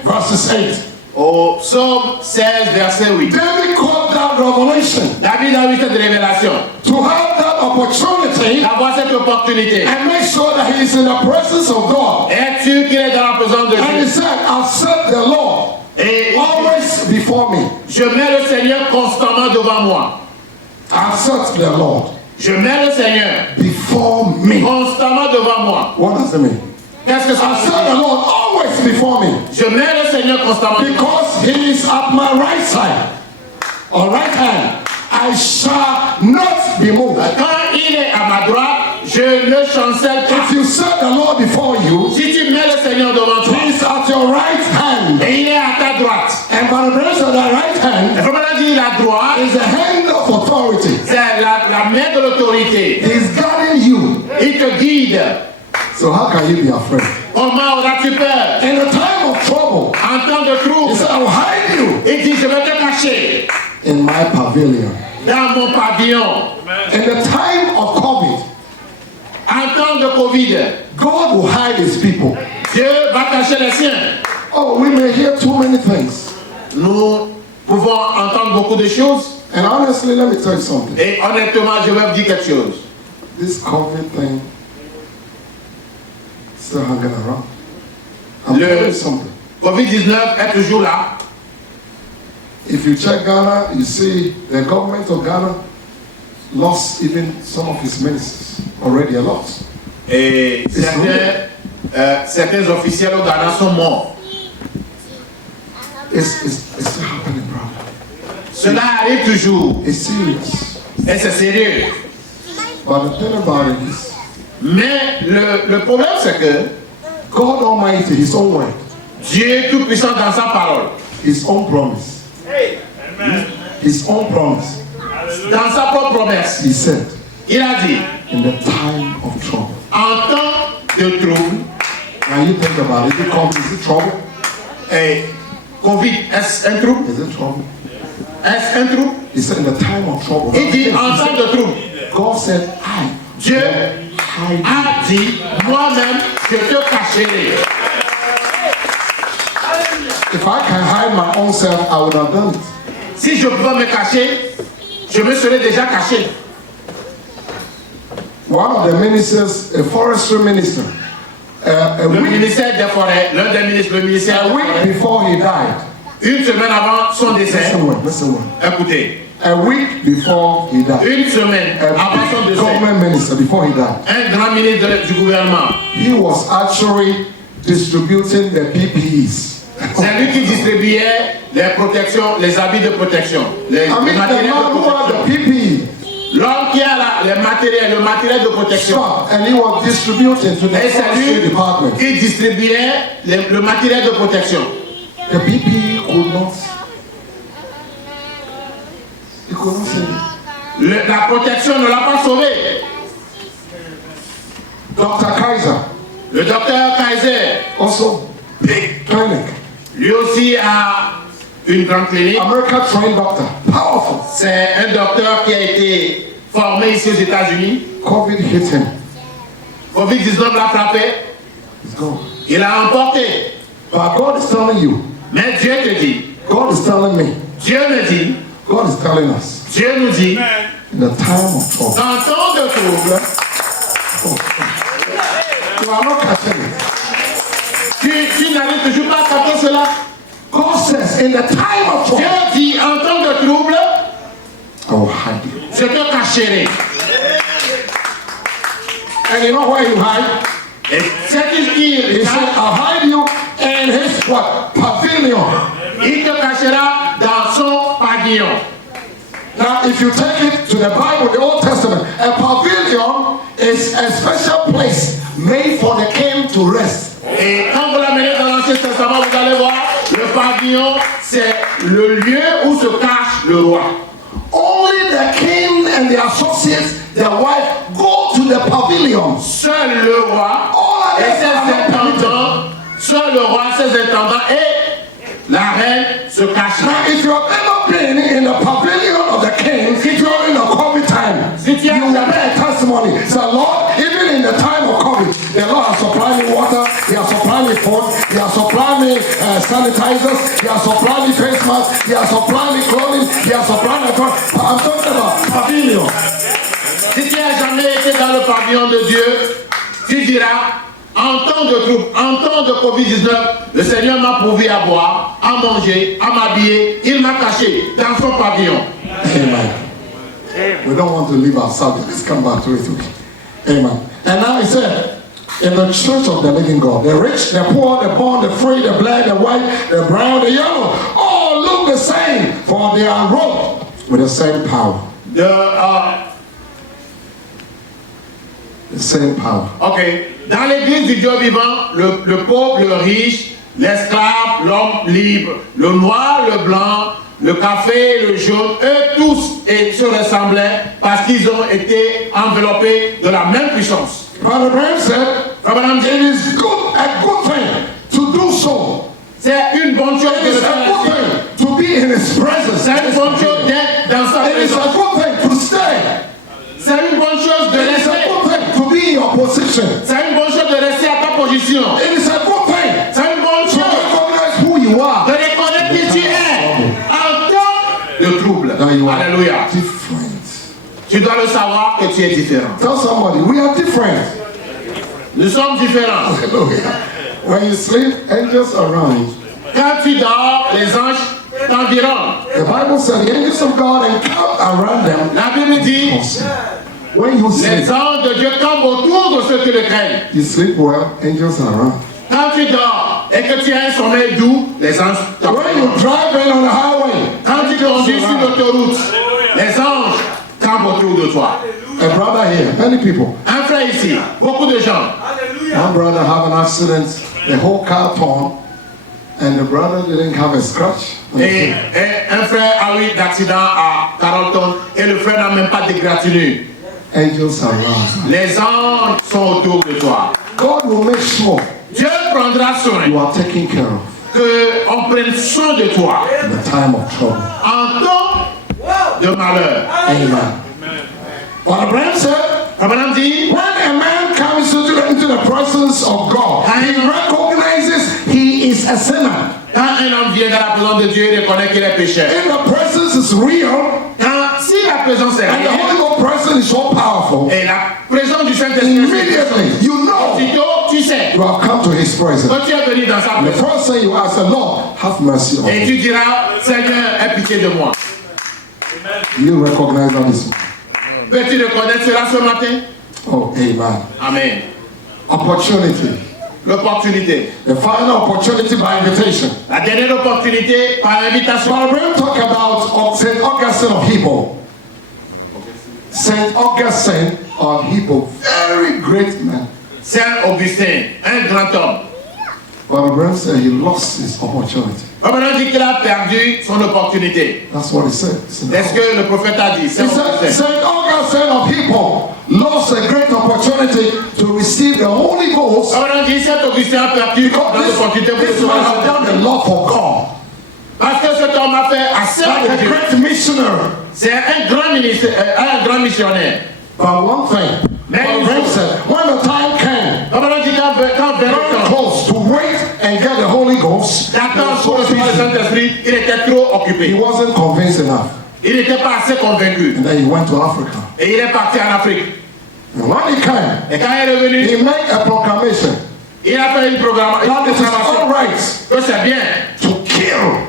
verses 8, au psaume 16, verset 8. David called that revelation David a eu cette révélation, to have that opportunity d'avoir cette opportunité. and make sure that he is in the presence of God. Être sûr qu'il est dans la présence de And he Dieu. said, I've set the Lord Et always before me. je mets le Seigneur constamment devant moi. I've set the Lord Je mets le Seigneur before me. constamment devant moi. What does it mean? Qu'est-ce que ça I've veut set the dire? Lord always before me Je mets le Seigneur constamment devant moi. because he is at my right side or right hand. I shall not be moved. Quand il est à ma droite, je ne chancelle pas. If you set the Lord before you, Si tu mets le Seigneur devant toi, he is at your right hand. et il est à ta droite. And by the grace of that right hand Et comme on a dit, la droite, is the hand of authority. c'est la main de l'autorité. He is guiding you. Il te guide. So how can you be afraid? Comment auras-tu peur? In a time of trouble, En temps de he trouble, said, I will hide you il dit, je vais te cacher in my pavilion. dans mon pavillon. In the time of COVID, En temps de Covid, God will hide his people. Dieu va cacher les siens. Oh, we may hear too many things. Nous pouvons entendre beaucoup de choses, And honestly, let me tell you something. Et honnêtement, je vais vous dire quelque chose. This COVID thing still hanging around. I'm telling you something. Covid-19 est toujours là. If you check Ghana, you see the government of Ghana lost even some of its ministers. Already a lot. Et certains officiels au Ghana sont morts. It's still happening, brother. Cela arrive toujours. It's serious. Et c'est sérieux. But the thing about it is, Mais le problème, c'est que God Almighty, His own word, Dieu est tout puissant dans sa parole. His own promise, His own promise. Dans sa propre promesse, He said, il a dit, in the time of trouble. en temps de trouble, Now you think about it. Is it trouble? et Covid, est-ce un trouble? Is it trouble? Est-ce un trouble? He said, in the time of trouble. Il dit, en temps de trouble, God said, I Dieu hide you. a dit, moi-même, je te cacherai. If I can hide my own self, I would have done it. Si je pouvais me cacher, je me serais déjà caché. One of the ministers, a forestry minister, a Le week ministère des forêts, l'un des ministres, le ministère des forêts, before he died, une semaine avant son décès, listen well. écoutez, A week before he died, une semaine avant son a big décès, government minister before he died, un grand ministre du gouvernement, he was actually distributing the PPEs. c'est lui qui distribuait les protections, les habits de protection, les I mean, the matériels man de who had protection. the PPE L'homme qui a le matériel de protection. stopped and he was distributing to the Et c'est forestry lui department. qui distribuait le matériel de protection. The PPE could not. He could not save it. La protection ne l'a pas sauvé. Dr. Kaiser, Le docteur Kaiser, also big clinic, lui aussi a une grande clinique. American trained doctor, powerful. C'est un docteur qui a été formé ici aux États-Unis. COVID hit him. Covid-19 l'a frappé. He's gone. Il a emporté. But God is telling you, Mais Dieu te dit, God is telling me, Dieu me dit, God is telling us, Dieu nous dit, in the time of trouble. dans temps de trouble, You are not catching it. tu n'arrives toujours pas à capter cela. God says, in the time of Dieu trouble, dit, en temps de trouble, I will hide you. je te cacherai. And you know where you hide? Et c'est ce qu'il He said, I'll hide you in his what? Pavilion. il te cachera dans son pavillon. Now, if you take it to the Bible, the Old Testament, a pavilion is a special place made for the king to rest. Et quand vous l'amenez dans l'Ancien Testament, vous allez voir, le pavillon, c'est le lieu où se cache le roi. Only the king and the associates, their wife, go to the pavilion. Seul le roi et ses intendants, seul le roi, ses intendants et la reine se cachent. Now, if you have ever been in the pavilion of the king during the COVID time, you will bear testimony. Say, Lord, even in the time of COVID, the Lord has supplied me water, He has supplied me food, He has supplied me sanitizers, He has supplied me face masks, He has supplied me clothing, He has supplied me clothes. I'm talking about pavilion. Si tu n'as jamais été dans le pavillon de Dieu, tu diras, en temps de trouble, en temps de Covid-19, le Seigneur m'a pourvu à boire, à manger, à m'habiller, il m'a caché dans son pavillon. Amen. We don't want to leave our subject. Let's come back to it. Okay. Amen. And now he said, in the church of the living God, the rich, the poor, the born, the free, the black, the white, the brown, the yellow, all look the same, for they are robed with the same power. The same power. Ok. Dans l'église du Dieu vivant, le pauvre, le riche, l'esclave, l'homme libre, le noir, le blanc, le café, le jaune, eux tous se ressemblaient parce qu'ils ont été enveloppés de la même puissance. Brother Branham said, Abraham dit, it is good, a good thing to do so. c'est une bonne chose It de is le a faire good ainsi. thing to be in His presence. C'est une bonne chose d'être dans sa It is a présence. good thing to stay. C'est une bonne chose de It is a rester. good thing to be in your position. C'est une bonne chose de rester à ta position. It is a good thing C'est une bonne to chose recognize who you de are. reconnaître qui tu es en temps de trouble. The that you are Alléluia. different. Tu dois le savoir que tu es différent. Tell somebody, we are different. Nous sommes différents. Hallelujah. When you sleep, angels are around. Quand tu dors, les anges t'environnent. The Bible said the angels of God encamp around them. La Bible dit, When you les sleep, anges de Dieu campent autour de ceux qui le craignent. you sleep well, angels are around. Quand tu dors et que tu as un sommeil doux, les anges When t'environnent. you drive in on the highway, Quand tu conduis sur l'autoroute, les anges campent autour de toi. a brother here, many people. Un frère ici, beaucoup de gens. One brother have an accident, the whole car torn, and the brother didn't have a scratch. Et un frère a eu d'accident à Carrollton et le frère n'a même pas d'égratignure. Angels are around. Les anges sont autour de toi. God will make sure Dieu prendra soin you are taken care of qu'on prenne soin de toi in the time of trouble. en temps de malheur. Amen. What Abraham said, Abraham dit, when a man comes into the presence of God, he recognizes he is a sinner. quand un homme vient dans la présence de Dieu, il reconnaît qu'il est pécheur. If the presence is real Quand, si la présence est and the réelle, Holy Ghost presence is so powerful, et la présence du Saint-Esprit, immediately you know aussitôt, tu sais, you have come to his presence. quand tu es venu dans sa The présence, first thing you ask the Lord, have mercy on et me. tu diras, Seigneur, aie pitié de moi. You recognize that this morning. Peux-tu reconnaître cela ce matin? Oh, amen. Amen. Opportunity. L'opportunité. The final opportunity by invitation. La dernière opportunité par invitation. But we're talking about St. Augustine of Hippo. St. Augustine of Hippo, very great man. Saint Augustin, un grand homme. But Abraham said he lost his opportunity. Abraham dit qu'il a perdu son opportunité. That's what he said. C'est ce que le prophète a dit. He Saint said Augustin. St. Augustine of Hippo lost a great opportunity to receive the Holy Ghost. Abraham dit Saint Augustin a perdu l'opportunité pour This man had done recevoir. a lot for God. Parce que cet homme a fait assez Like de a Dieu. great missionary. C'est un grand missionnaire. But one thing, Mais Abraham said, when the time came, Abraham dit quand vers le very temps, close to wait and get the Holy Ghost, he d'attendre was pour so recevoir le busy. Saint-Esprit, il était trop He occupé. wasn't convinced enough. Il n'était pas assez convaincu. And then he went to Africa. Et il est parti en Afrique. And when he came, Et quand il est revenu, he made a proclamation il a fait une that it is all proclamation right que c'est bien to kill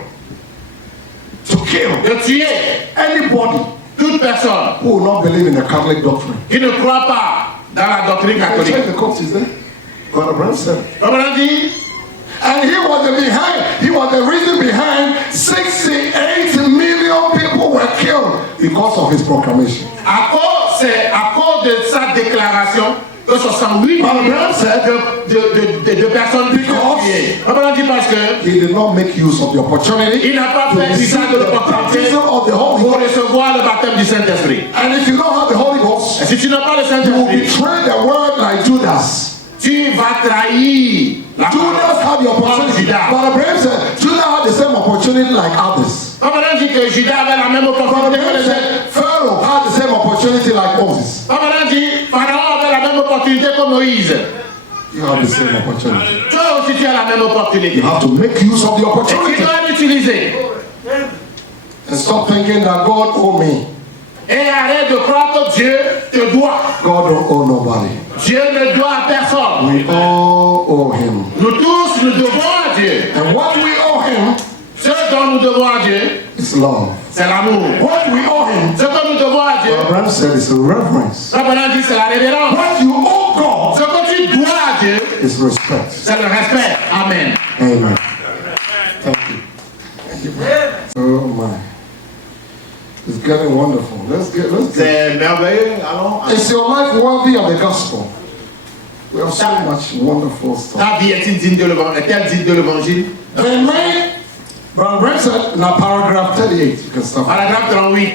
de tuer anybody toute personne who will not believe in the Catholic doctrine. qui ne croit pas dans la doctrine Check catholique. the quote, is there? God Abraham said. Abraham dit, And he was the reason behind 68 million people were killed because of his proclamation. c'est à cause de sa déclaration que 68 Abraham millions said, de personnes furent tuées. Abraham dit parce que he did not make use of the opportunity il n'a pas to fait receive usage de the l'opportunité baptism of the Holy pour Ghost. recevoir le baptême du Saint-Esprit. And if you don't have the Holy Ghost, Et si tu n'as pas le you will Saint-Esprit, betray the word like Judas. tu vas trahir la Judas had the opportunity, Judas. but Abraham said Judas had the same opportunity like others. Abraham dit que Judas avait la même But opportunité que Abraham les autres. said Pharaoh had the same opportunity like Moses. Abraham dit Pharaon avait la même opportunité que Moïse. You have the same opportunity. Toi aussi tu as la même opportunité. You have to make use of the Et tu opportunity dois l'utiliser. and stop thinking that God owe me. Et arrête de croire que Dieu te doit. God don't owe nobody. Dieu ne doit à personne. We all owe Him. Nous tous, nous devons à Dieu. And what we owe Him Ce dont nous devons à Dieu, is love. c'est l'amour. What we owe Him, Ce que nous devons à Dieu, Abraham said, is reverence. Abraham dit c'est la révérence. What you owe Ce God que tu dois à Dieu, is respect. c'est le respect. Amen. Amen. Thank you. Thank you. Oh my. It's getting wonderful. Let's get. C'est merveilleux. Allons. Is your life worthy of the gospel? We have so much wonderful stuff. Ta vie est-elle digne de l'évangile? They made, Brother Abraham said in paragraph 38, you can stop. Paragraphe 38.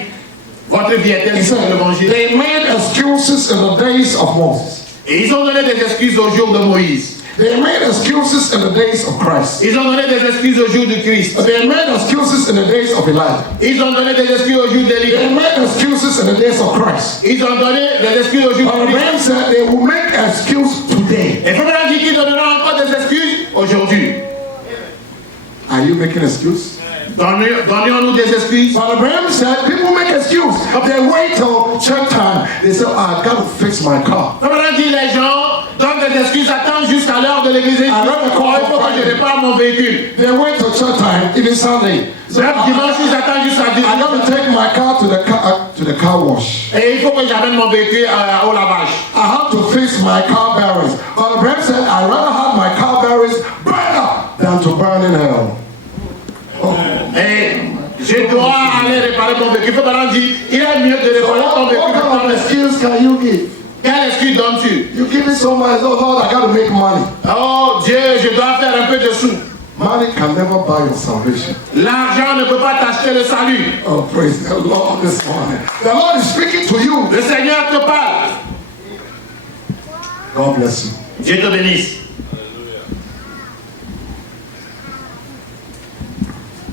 Votre vie est-elle He digne de said, l'évangile? they made excuses in the days of Moses. Et ils ont donné des excuses au jour de Moïse. They made excuses in the days of Christ. Ils ont donné des excuses au jour de Christ. They made excuses in the days of Elijah. Ils ont donné des excuses au jour They d'Élie. made excuses in the days of Christ. Ils ont donné des excuses au jour But de Christ. Abraham said they will make excuse today. Et Abraham dit qu'il donnera encore des excuses aujourd'hui. Are you making excuse? Donnions-nous des excuses. Brother Branham said, people make excuse. They wait till church time. They say, I got to fix my car. Comme dit, les gens donnent des excuses, attendent jusqu'à l'heure de l'église. Il faut que je répare mon véhicule. They wait till church time, even Sunday. So Même dimanche, ils attendent jusqu'à I got to take my car to the car wash. Et il faut que j'amène mon véhicule au lavage. I have to fix my car bearings. Brother Branham said, I'd rather have my car bearings burn up than to burn in hell. Et je dois aller réparer mon véhicule. Maintenant dit, il est mieux de So réparer ton what véhicule. kind of excuse can you give? Quelle excuse donnes-tu? You give me so much, oh Lord, I got to make money. Oh Dieu, je dois faire un peu de sous. Money can never buy your salvation. L'argent ne peut pas t'acheter le salut. Oh, praise the Lord this morning. The Lord is speaking to you. Le Seigneur te parle. God bless you. Dieu te bénisse.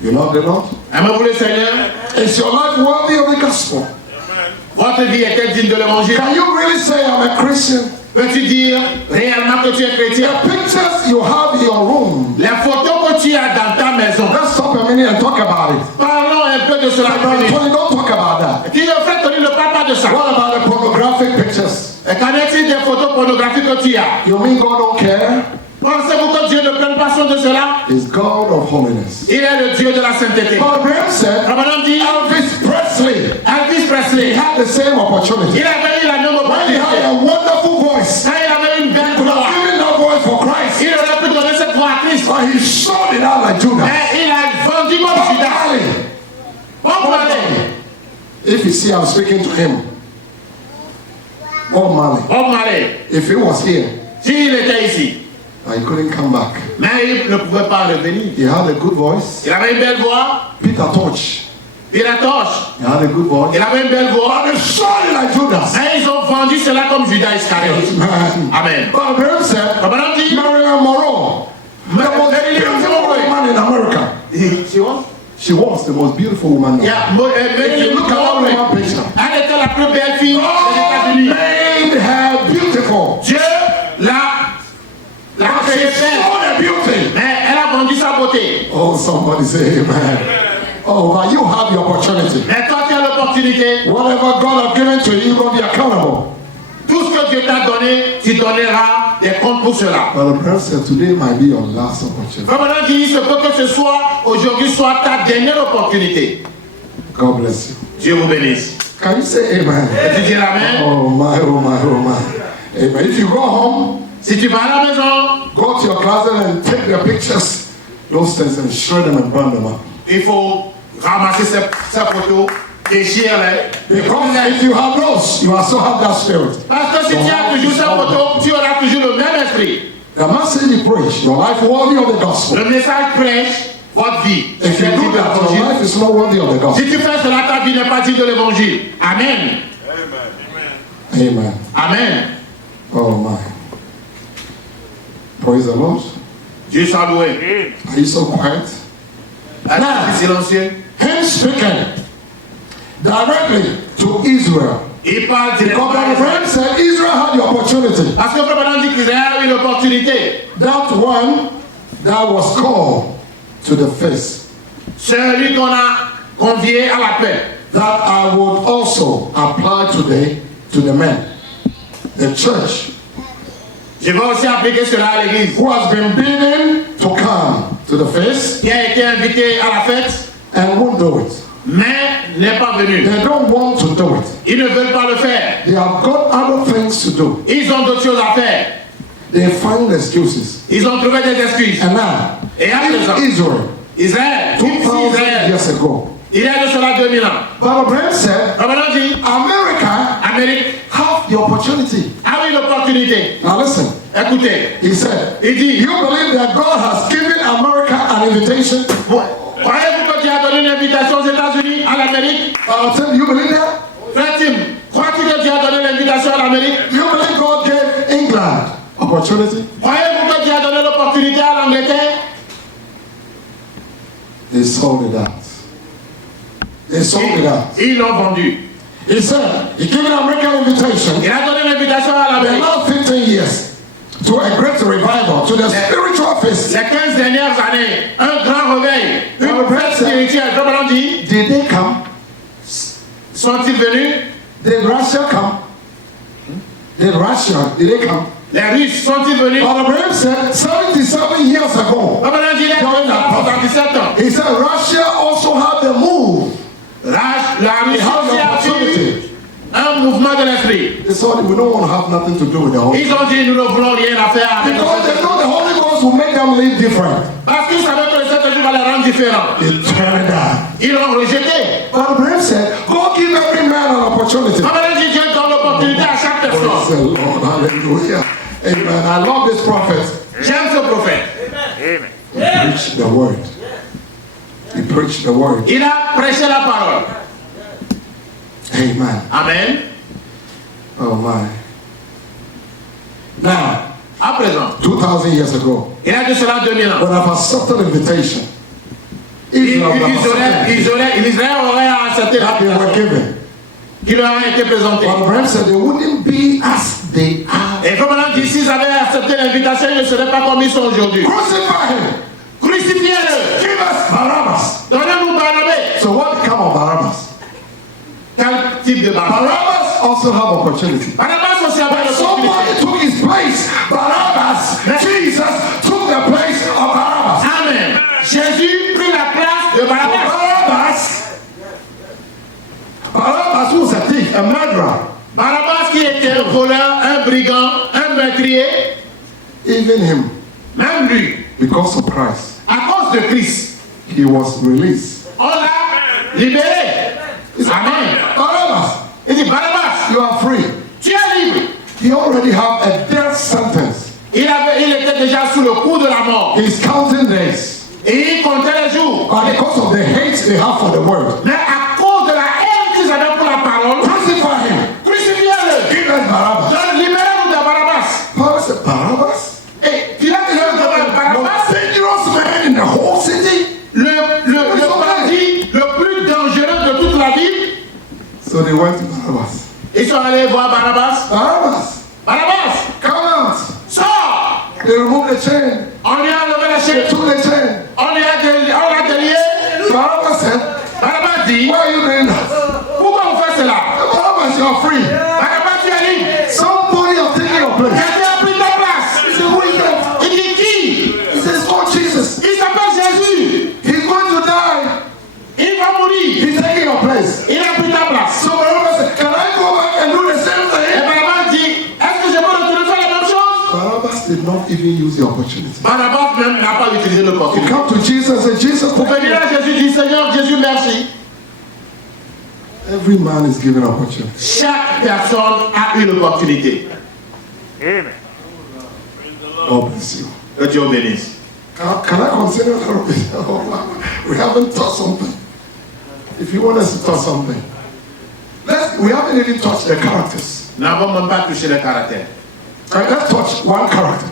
You love the Lord? Aimez-vous le Seigneur? Is your life worthy of the gospel? Votre vie est-elle digne de l'évangile? Can you really say I'm a Christian? Peux-tu dire réellement que tu es chrétien? The pictures you have in your room. Les photos que tu as dans ta maison. Let's stop a minute and talk about it. Parlons un peu de cela. Tony, don't talk about that. Dis le frère Tony ne parle pas de ça. What about the pornographic pictures? Et qu'en est-il des photos pornographiques que tu as? You mean God don't care? Pensez-vous que Dieu ne prenne passion de cela? He's God of holiness. Il est le Dieu de la sainteté. But Abraham said, Abraham dit, Elvis Presley Elvis Presley, had the same opportunity. il avait eu la même When he had opportunité. a wonderful voice, Quand il avait une belle could voix, have given that voice for Christ. il aurait pu donner cette voix à Christ. But he sold it out like Judas. Mais il a vendu comme Bob Judas. Marley. Bon Marley. If you see I'm speaking to him, Bob Marley, Bob Marley, if he was here, s'il était ici, he couldn't come back. mais il ne pouvait pas revenir. He had a good voice. Il avait une belle voix. Peter Torch, Il a torche. he had a good voice. Il avait une belle voix. But they sold it like Judas. Mais ils ont vendu cela comme Judas Iscariote. Man. Amen. But Abraham said, Abraham dit, Marilyn Monroe, the most beautiful woman in America. She was the most beautiful woman. il y a If you look at that woman picture, elle était la plus belle fille des God États-Unis. made her beautiful. Dieu l'a But she créée belle. sold her beauty. Mais elle a vendu sa beauté. Oh, somebody say amen. Oh, but you have the opportunity. Mais toi, tu as l'opportunité. Whatever God has given to you, you're going to be accountable. Tout ce que Dieu t'a donné, tu donneras des comptes pour cela. But the brother said, today might be your last opportunity. Comme on a dit, il se peut que ce soit, aujourd'hui soit ta dernière opportunité. God bless you. Dieu vous bénisse. Can you say amen? Et tu dis amen. Oh my, oh my, oh my. Amen. If you go home, Si tu vas à la maison, go to your closet and take the pictures, those things, and shred them and burn them up. il faut ramasser ces photos, déchirer-les. Because if you have those, you also have that spirit. Parce que si tu as toujours ces photos, tu auras toujours le même esprit. The message you preach, your life worthy of the gospel. Le message prêche votre vie. If you do that, your life is not worthy of the gospel. Si tu fais cela, ta vie n'est pas digne de l'évangile. Amen. Amen. Amen. Oh my. Praise the Lord. Dieu soit loué. Are you so quiet? Là, silencieux. Him speaking directly to Israel. Il parle Because directement the à friend Israël. said Israel had the opportunity. Parce que Frère dit qu'Israël a eu l'opportunité. That one that was called to the feast. Celui qu'on a convié à la paix. That I would also apply today to the men. The church Je vais aussi appliquer cela à l'église. who has been bidden to come to the feast Qui a été invité à la fête, and won't do it. mais n'est pas venu. They don't want to do it. Ils ne veulent pas le faire. They have got other things to do. Ils ont d'autres choses à faire. They find excuses. Ils ont trouvé des excuses. And now, Et à présent, if Israel, Israël, 2,000 Israël, years ago, il y a de cela 2000 ans. but Abraham said, Abraham dit, America Amérique have the opportunity. a eu l'opportunité. Now listen, Écoutez, he said, il dit, you believe that God has given America an invitation? croyez-vous que Dieu a donné une invitation aux États-Unis, à l'Amérique? Tim, you believe that? Frère Tim, crois-tu que Dieu a donné l'invitation à l'Amérique? You believe God gave England opportunity? Croyez-vous que Dieu a donné l'opportunité à l'Angleterre? They sold it out. They sold it out. Ils l'ont vendu. He said, he given America an invitation. Il a donné l'invitation à The l'Amérique. last 15 years to a great revival, to the spiritual feast. Les 15 dernières années, un grand réveil, une fête spirituelle. Frère Branham dit, did they come? sont-ils venus? Did Russia come? Did they come? Les Russes sont-ils venus? Brother Branham said 77 years ago. Frère Branham dit, il y a 77 ans. He said Russia also had the move. La Russie had the a opportunity. eu un mouvement de l'esprit. They said we don't want to have nothing to do with the Holy Ils ont dit, nous ne voulons rien à faire avec le Because they Saint-Esprit. know the Holy Ghost will make them live different. Parce qu'ils savaient que le Saint-Esprit va les rendre différents. They turned it down. Ils l'ont rejeté. Brother Branham said, go give every man an opportunity. Frère Branham dit, Dieu donne l'opportunité à chaque Praise personne. the Lord. Hallelujah. Amen. I love this prophet. J'aime ce prophète. He preached the word. He preached the word. Il a prêché la parole. Amen. Amen. Oh my. Now, À présent, 2,000 years ago, il y a de cela 2000 ans. when I've accepted invitation, Israel Israël aurait accepté la that they were invitation given. qui leur a été présentée. But Abraham said they wouldn't be as they are. Et comme on a dit, s'ils avaient accepté l'invitation, ils ne seraient pas comme ils sont aujourd'hui. Crucify him. Crucifiez-le. Give us Barabbas. Donnez-nous Barnabé. So what became of Barabbas? Quel type de Barnabé? Barabbas also have opportunity. Barnabas aussi avait But somebody l'opportunité. took his place. Barabbas. Jesus took the place of Barabbas. Amen. Jésus prit la place de Barnabas. Barabbas was a thief, a murderer. Barnabas qui était un voleur, un brigand, un meurtrier, Even him, même lui, because of Christ, à cause de Christ, he was released. on l'a libéré. Amen. Barabbas, Il dit, Barnabas, you are free. tu es libre. He already had a death sentence. Il était déjà sous le coup de la mort. He's counting days. Et il comptait les jours. But because of the hate they have for the word, Mais à cause de la haine qu'ils avaient pour la parole, crucify him. crucifiez-le. Give us Barabbas. Donc, libérez-nous de Barnabas. Paul said, Barabbas? Et Pilate dit, Barnabas, Most dangerous man in the whole city. le bandit le plus dangereux de toute la ville. So they went to Barabbas. Ils sont allés voir Barnabas. Barabbas, Barnabas, come out. sors. They removed the chain. On lui a levé la They chaîne. took the chain. On l'a délié. Barabbas said, Barnabas dit, why are you doing that? pourquoi vous faites cela? Barabbas, you are free. Barnabas, tu es libre. Somebody has taken your place. Quelqu'un a pris ta place. He said, who is that? Il dit qui? He says, oh Jesus. Il s'appelle Jésus. He's going to die. Il va mourir. He's taking your place. Il a pris ta place. So Barabbas said, can I go back and do the same Et thing? Barnabas dit, est-ce que je peux retourner faire la même chose? Barabbas did not even use the opportunity. Barnabas même n'a pas utilisé He l'opportunité. come to Jesus and said, Jesus, Pour venir à Jésus, dit Seigneur, Jésus, merci. every man is given opportunity. Chaque personne a une opportunité. God bless you. Que Dieu bénisse. Can I consider a little bit? We haven't taught something. If you want us to talk something, we haven't even touched the characters. Nous n'avons même pas touché le caractère. Let's touch one character.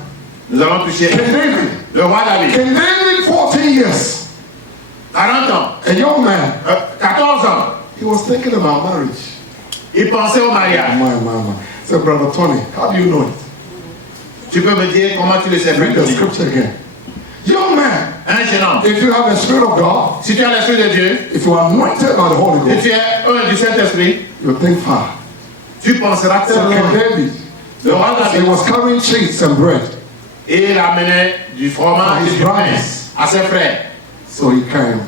Nous allons toucher King David. le roi David. King David, 14 years, 40 ans, a young man. 14 ans. He was thinking about marriage. Il pensait au mariage. My. Said, Brother Tony, how do you know it? Tu peux me dire comment tu le sais, Read the frère? scripture again. Young man, Un jeune homme. if you have the Spirit of God, Si tu as l'Esprit de Dieu, if you are anointed by the Holy et Ghost, tu es un du Saint-Esprit, you think far. tu penseras So tellement. King David, Le roi he David, was carrying cheese and bread. et il amenait du fromage et du pain à ses frères. So he came.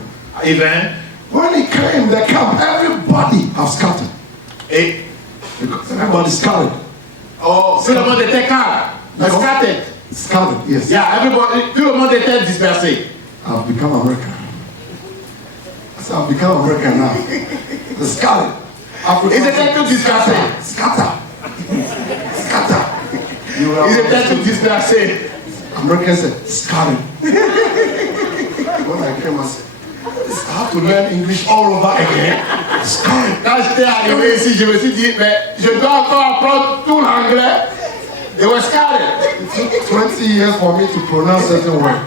Il vint, When he came, the camp, everybody have scattered. et Because everybody scattered. tout le monde était calme. Scattered. Scattered, yes. Yeah, everybody, tout le monde était dispersé. I've become American. I said, I've become American now. The scattered. Ils étaient tous dispersés. Scatter. Scatter. You Ils are étaient tous dispersés. Americans said, scattered. When I came, I said, I have to learn English all over again. Scattered. Quand j'étais arrivé ici, je me suis dit, mais je dois encore apprendre tout l'anglais. They were scattered. It took 20 years for me to pronounce certain words.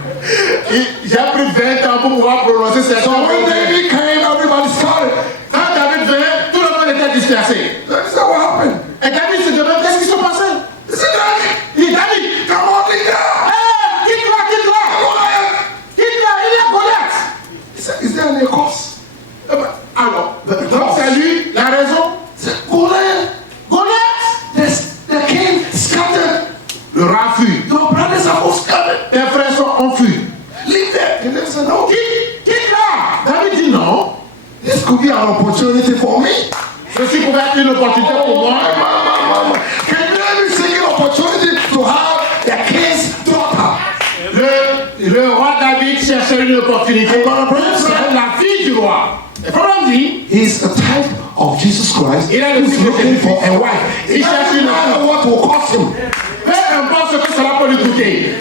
J'ai pris 20 ans pour pouvoir prononcer So certains when mots. David came, everybody scattered. Quand David venait, tout le monde était dispersé. Then he said, what happened? Et David se demande, qu'est-ce qui se passait? He said, Daddy, Il dit, David, come on, leave down. quitte-la, quitte-la. Goliath. Quitte-la, il est Goliath. He said, is leave them. King David said, no. Quitte-la. David dit non. This could be an opportunity for me. Ceci pouvait être une opportunité pour moi. King David seeking opportunity to have the king's daughter. Le roi David cherchait une opportunité pour la fille du roi. Le problème dit, he's a type of Jesus Christ. Il est le who's type de looking for Jésus. a wife. Il cherche une matter what will cost him. peu importe ce que cela peut lui coûter.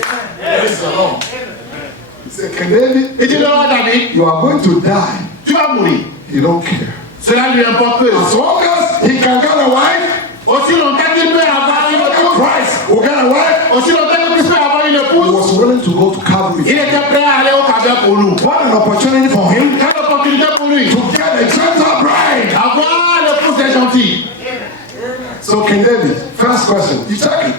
He said, King David, Il dit le roi David, you are going to die. tu vas mourir. You don't care. Cela lui importe peu. As long as he can get a wife, Aussi longtemps qu'il peut avoir une épouse, Christ will get a wife. aussi longtemps qu'il peut avoir une He épouse, was willing to go to Calvary. il était prêt à aller au Calvaire pour nous. What an opportunity for him Quelle opportunité pour lui to get a gentle bride. avoir l'épouse des gentils. So King David, first question, you check it.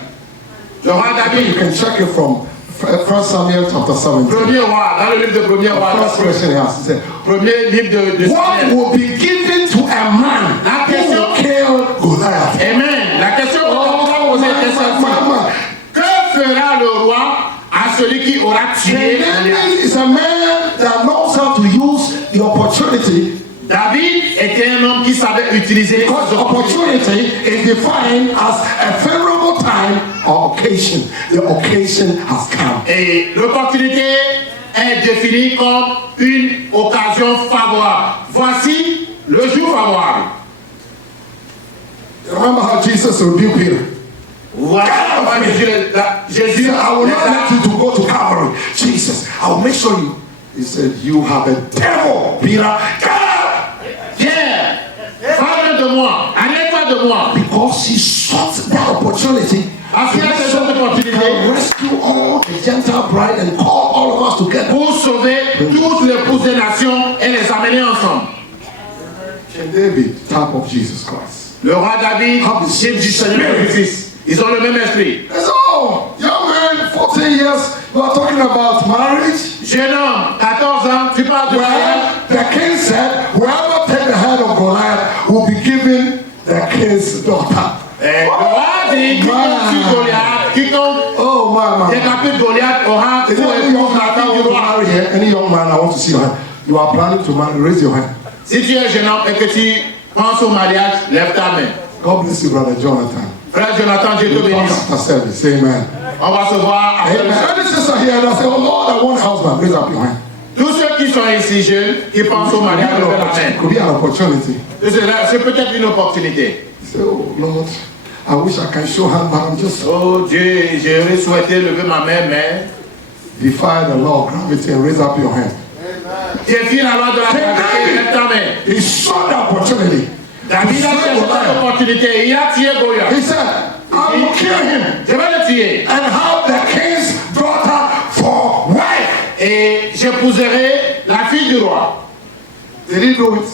Le roi You David, can check it from 1 Samuel chapter 17. premier roi, dans le livre de premier roi, First question he asked, he said, premier livre de what Samuel. will be given to a man La who question, will kill Goliath? Amen. La question que nous avons posée était celle-ci. Que fera le roi à celui qui aura tué Goliath? David is a man that knows how to use the opportunity, David était un homme qui savait utiliser les because opportunity is defined as a favorable time or occasion. The occasion has come. Et l'opportunité est définie comme une occasion favorable. Voici le jour favorable. Remember how Jesus rebuked Peter? Voilà comment Jésus He said, I will not let you to go to Calvary. Jesus, I will make sure you. He said, you have a devil, Peter. Get out! Pierre, parle de moi, arrête-toi de moi. Because he sought that opportunity Parce to qu'il a make cette sure he opportunité can rescue all the Gentile bride and call all of us together. pour sauver toutes les épouses des nations et les amener ensemble. King David, type of Jesus Christ. Le roi David, type du Seigneur Jésus-Christ. Ils ont le même esprit. He said, oh, young man, 14 years, you are talking about marriage? Jeune homme, 14 ans, tu parles de mariage. Well, the king said, whoever take the head of Goliath will be given the king's daughter. Le roi dit, quiconque tue Goliath, quiconque Oh, man. décapite Goliath aura Is there pour any young épouse man la that fille want du to roi. marry here? Any young man, I want to see your hand. You are planning to marry, raise your hand. Si tu es jeune homme et que tu penses au mariage, lève ta main. God bless you, brother Jonathan. Frère Jonathan, Dieu te We'll talk bénisse. after service. Amen. On va se voir après le Amen. service. Any sister here that say, oh Lord, I want a husband, raise up your hand. Tous ceux qui sont ici jeunes, qui pensent au mariage, levez la main. Could be an opportunity. C'est peut-être une opportunité. You say, oh Lord, I wish I can show hand, but I'm just Oh Dieu, j'aurais souhaité lever ma main, mais defy the law of gravity and raise up your hand. défie la loi de la gravité, lève ta main. He saw the opportunity. David a cherché cette opportunité, il a tué Goliath. He said, I will kill him Je vais le tuer and have the king's daughter for wife. et j'épouserai la fille du roi. Did he do it?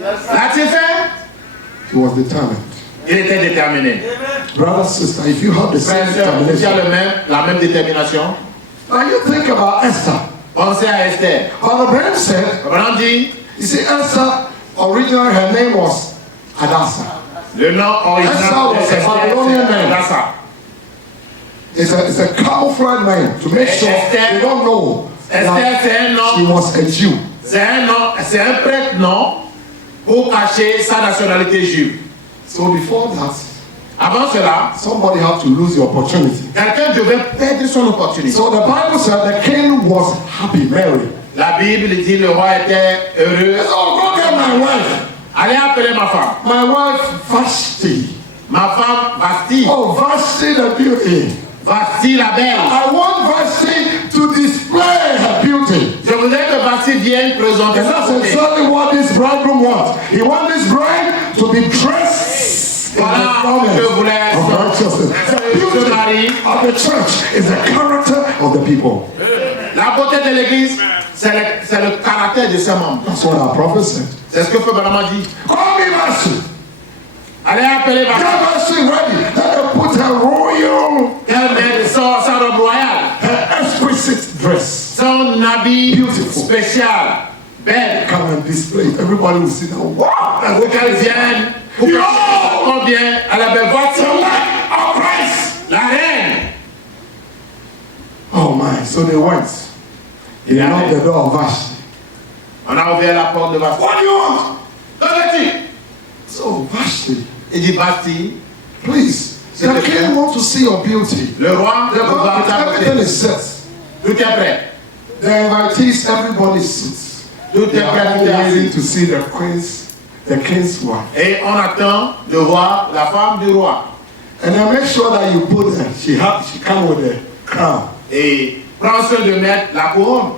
L'a-t-il fait? He was determined. Il était déterminé. Brother, sister, if you have the same Frère, sœur, tu as determination. la même détermination. Now you think about Esther. Pensez à Esther. Brother Branham said, Abraham dit, you see, Esther, originally her name was Hadassah. le nom original de Esther was a Esther, Babylonian c'est name. Hadassah. It's a camouflage name to make sure Esther- they don't know Esther, that c'est un she nom, was a Jew. c'est un nom, c'est un prêtre nom pour cacher sa nationalité juive. So before that, Avant cela, somebody had to lose the opportunity. quelqu'un devait perdre son opportunité. So the Bible said the king was happy, Mary. La Bible dit le roi était heureux. He said, oh, go get my wife. Allez appeler ma femme. My wife, Vashti. Ma femme Vasti. Oh, Vashti the beauty. Vasti la belle. I want Vashti to display her beauty. Je voudrais que Vasti vienne présenter And sa that's beauté. exactly what this bridegroom wants. He wants this bride to be dressed in the Voilà, garment je voulais of righteousness. The beauty Marie. of the church is the character of the people. La beauté de l'église, c'est le caractère de ses membres. That's what our prophet said. C'est ce que Frère Branham a dit. Call me Vashti. Allez appeler Get Vasti. Vashti ready. Let her put her royal, Elle met sa robe royale. her exquisite dress. Son habit Beautiful. spécial. Belle. Come and display it. Everybody will sit down. Wow! That's Pour qu'elle vienne. Pour qu'elle vienne. Elle avait Vasti. the light of Christ. La reine. Oh my! So they went. He knocked the door of Vashti. On a ouvert la porte de Vashti. What do you want? Que veux-tu? So Vashti, Il dit Vashti, please, the king wants to see your beauty. le roi The veut voir ta everything beauté. is set. Tout est prêt. The invitees, everybody sits. Tout They est are prêt, all tout est waiting assis. to see the king's wife. Et on attend de voir la femme du roi. And then make sure that you put her. She come with a crown. Et prends soin de mettre la couronne.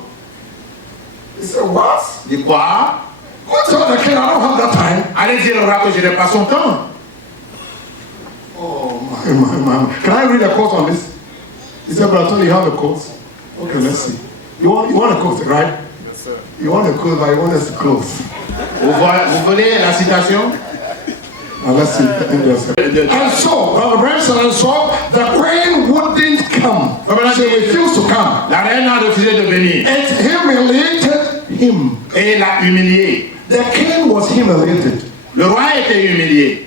He said, what? Dis quoi? Go tell the king, I don't have that time. Allez dire au roi que je n'ai pas son temps. Oh, my. Can I read a quote on this? He said, Brother Tony, you have a quote? Okay, let's see. You want a quote, right? Yes, sir. You want a quote, but you want us to close. Vous voulez la citation? Now let's see. And so, Brother Branson, and so the queen wouldn't come. She refused to come. La reine a refusé de venir. It humiliated him. Et l'a humilié. The king was humiliated. Le roi était humilié.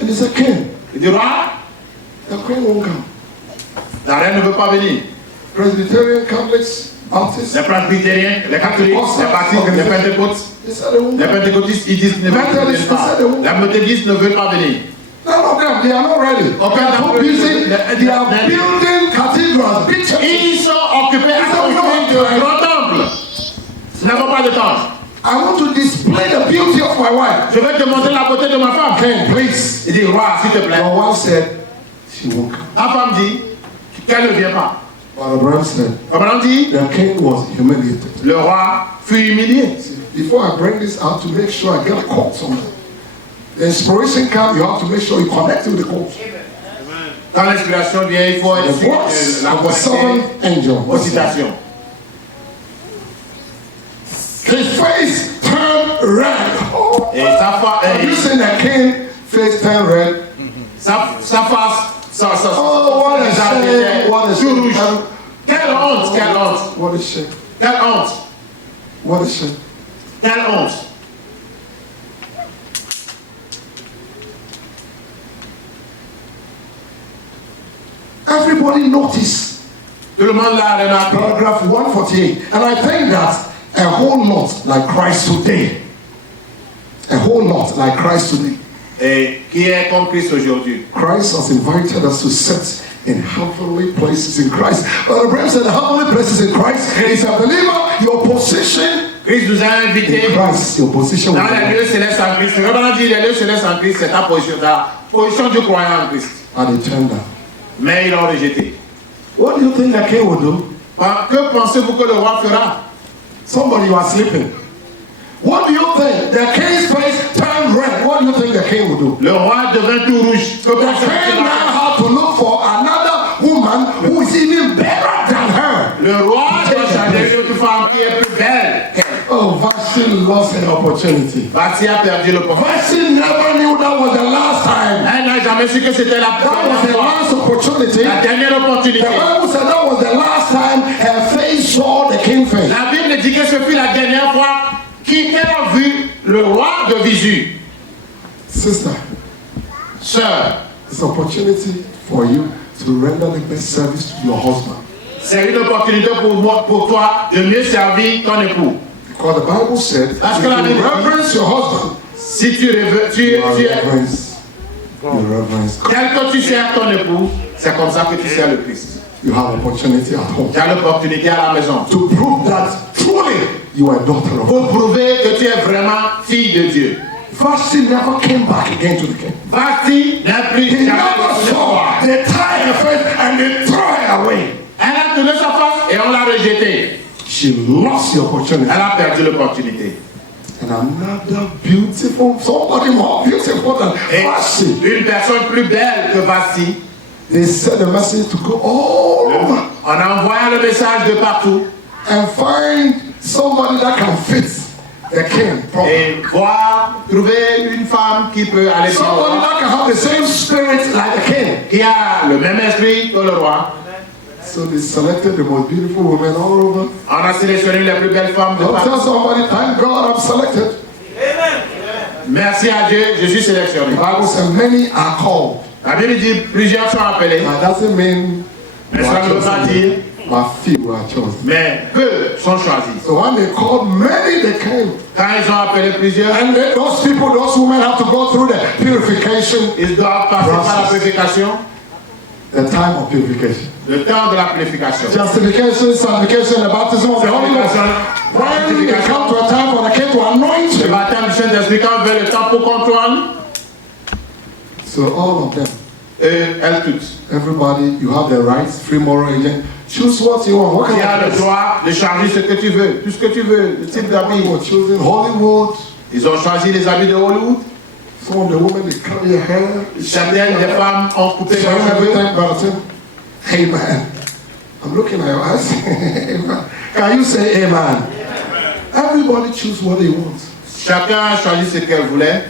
And he said, King, Il dit roi, the queen won't come. la reine ne veut pas venir. Presbyterian, Catholics, Baptists, Les presbytériens, les catholiques, les baptistes, les pentecôtistes, they said they won't les come. pentecôtistes, ils disent ne veulent pas. La méthodiste ne veut pas venir. None of them, they are not ready. They are too busy. They are building cathedrals, big churches. Ils sont occupés à construire de grands temples. Ils n'avons pas de temps. I want to display the beauty of my wife. Je vais te montrer la beauté de ma femme. King, please. Il dit roi, s'il te plaît. Your wife said she won't come. Ta femme dit qu'elle ne vient pas. But Abraham said Abraham dit the king was humiliated. le roi fut humilié. Before I bring this out, to make sure I get a quote somewhere. The inspiration comes, you have to make sure you connect with the quote. Quand l'inspiration vient, il faut The être voice la of the seventh angel. aux citations. His face turned red. Oh, Et sa face, have you seen the king face turn red? sa face, Oh, what a shame! What a tout shame! rouge. Quelle honte, quelle honte, What a shame! quelle honte, What a shame! quelle honte. Everybody noticed Tout le monde l'a remarqué. paragraph 148, and I think that a whole lot like Christ today, a whole lot like Christ today. Et qui est comme Christ aujourd'hui. Christ has invited us to sit in heavenly places in Christ. But Abraham said, the heavenly places in Christ is a believer. Your position Christ nous a invités in Christ, your position dans with les God. lieux célestes en Christ. Revenons dit les lieux célestes en Christ, c'est ta position du croyant en Christ. And they turned down. Mais ils l'ont rejeté. What do you think the king will do? Que pensez-vous que le roi fera? Somebody you are sleeping. What do you think? The king's face turned red. What do you think the king will do? Le roi devint tout rouge. Que The pensez-vous king qu'il now va faire? had to look for another woman who is even better than her. Le roi doit chercher une autre femme qui est plus belle. Oh, Vashti lost an opportunity. Vashti a perdu l'opportunité. Vashti never knew that was the last time. Elle n'a jamais su que c'était la That was the première fois. last opportunity. La dernière The opportunité. Bible said that was the last time her face saw the king face. La Bible dit que ce fut la dernière fois qu'elle a vu le roi de visu. Sister, Sœur, it's an opportunity for you to render the best service to your husband. c'est une opportunité pour toi de mieux servir ton époux. Because the Bible said, Parce if que la you Bible dit- reverence your husband, Si tu you reverence God. tel que tu sers ton époux, c'est comme ça que tu sers le Christ. You have opportunity at home Tu as l'opportunité à la maison to prove that truly you are a daughter of God. pour prouver que tu es vraiment fille de Dieu. Vashti never came back again to the king. Vashti n'a plus He jamais never retourné saw. voir. They tie her face and they throw her away. Elle a tourné sa face et on l'a rejetée. She lost the opportunity. Elle a perdu l'opportunité. And another beautiful, somebody more beautiful than Et Vashti. une personne plus belle que Vashti, They sent the message to go all over en envoyant le message de partout and find somebody that can fit the king properly. et voir, trouver une femme qui peut aller sur le Somebody roi, that can have the same spirit like the king. qui a le même esprit que le roi. So they selected the most beautiful women all over. On a sélectionné les plus belles femmes de Don't tell partout. somebody, thank God I'm selected. Merci à Dieu, je suis sélectionné. The Bible says many are called. La Bible dit plusieurs sont appelés. That doesn't mean Mais cela ne veut pas dire but few are chosen. mais peu sont choisis. So when they called many, they came. Quand ils ont appelé plusieurs, And those people, those women have to go through the purification, ils doivent passer par la purification, the time of purification. le temps de la purification. Justification, sanctification, the baptism of the Holy Ghost. When they come to a time when they came to anoint Le you, baptême du Saint-Esprit, quand veut le temps pour qu'on tourne, so all of them, elles toutes. everybody, you have the rights, free moral agent. Choose what you want. What Tu kind as of le dress? droit de changer ce que tu veux, tout ce que tu veux, le type d'habit. People choosing Hollywood. Ils ont choisi les habits de Hollywood. Some of the women, they cut their hair. Certaines des femmes ont coupé So leurs cheveux. everything, but I said, amen. I'm looking at your eyes. Amen. Can you say amen? Everybody choose what they want. Chacun a choisi ce qu'elle voulait.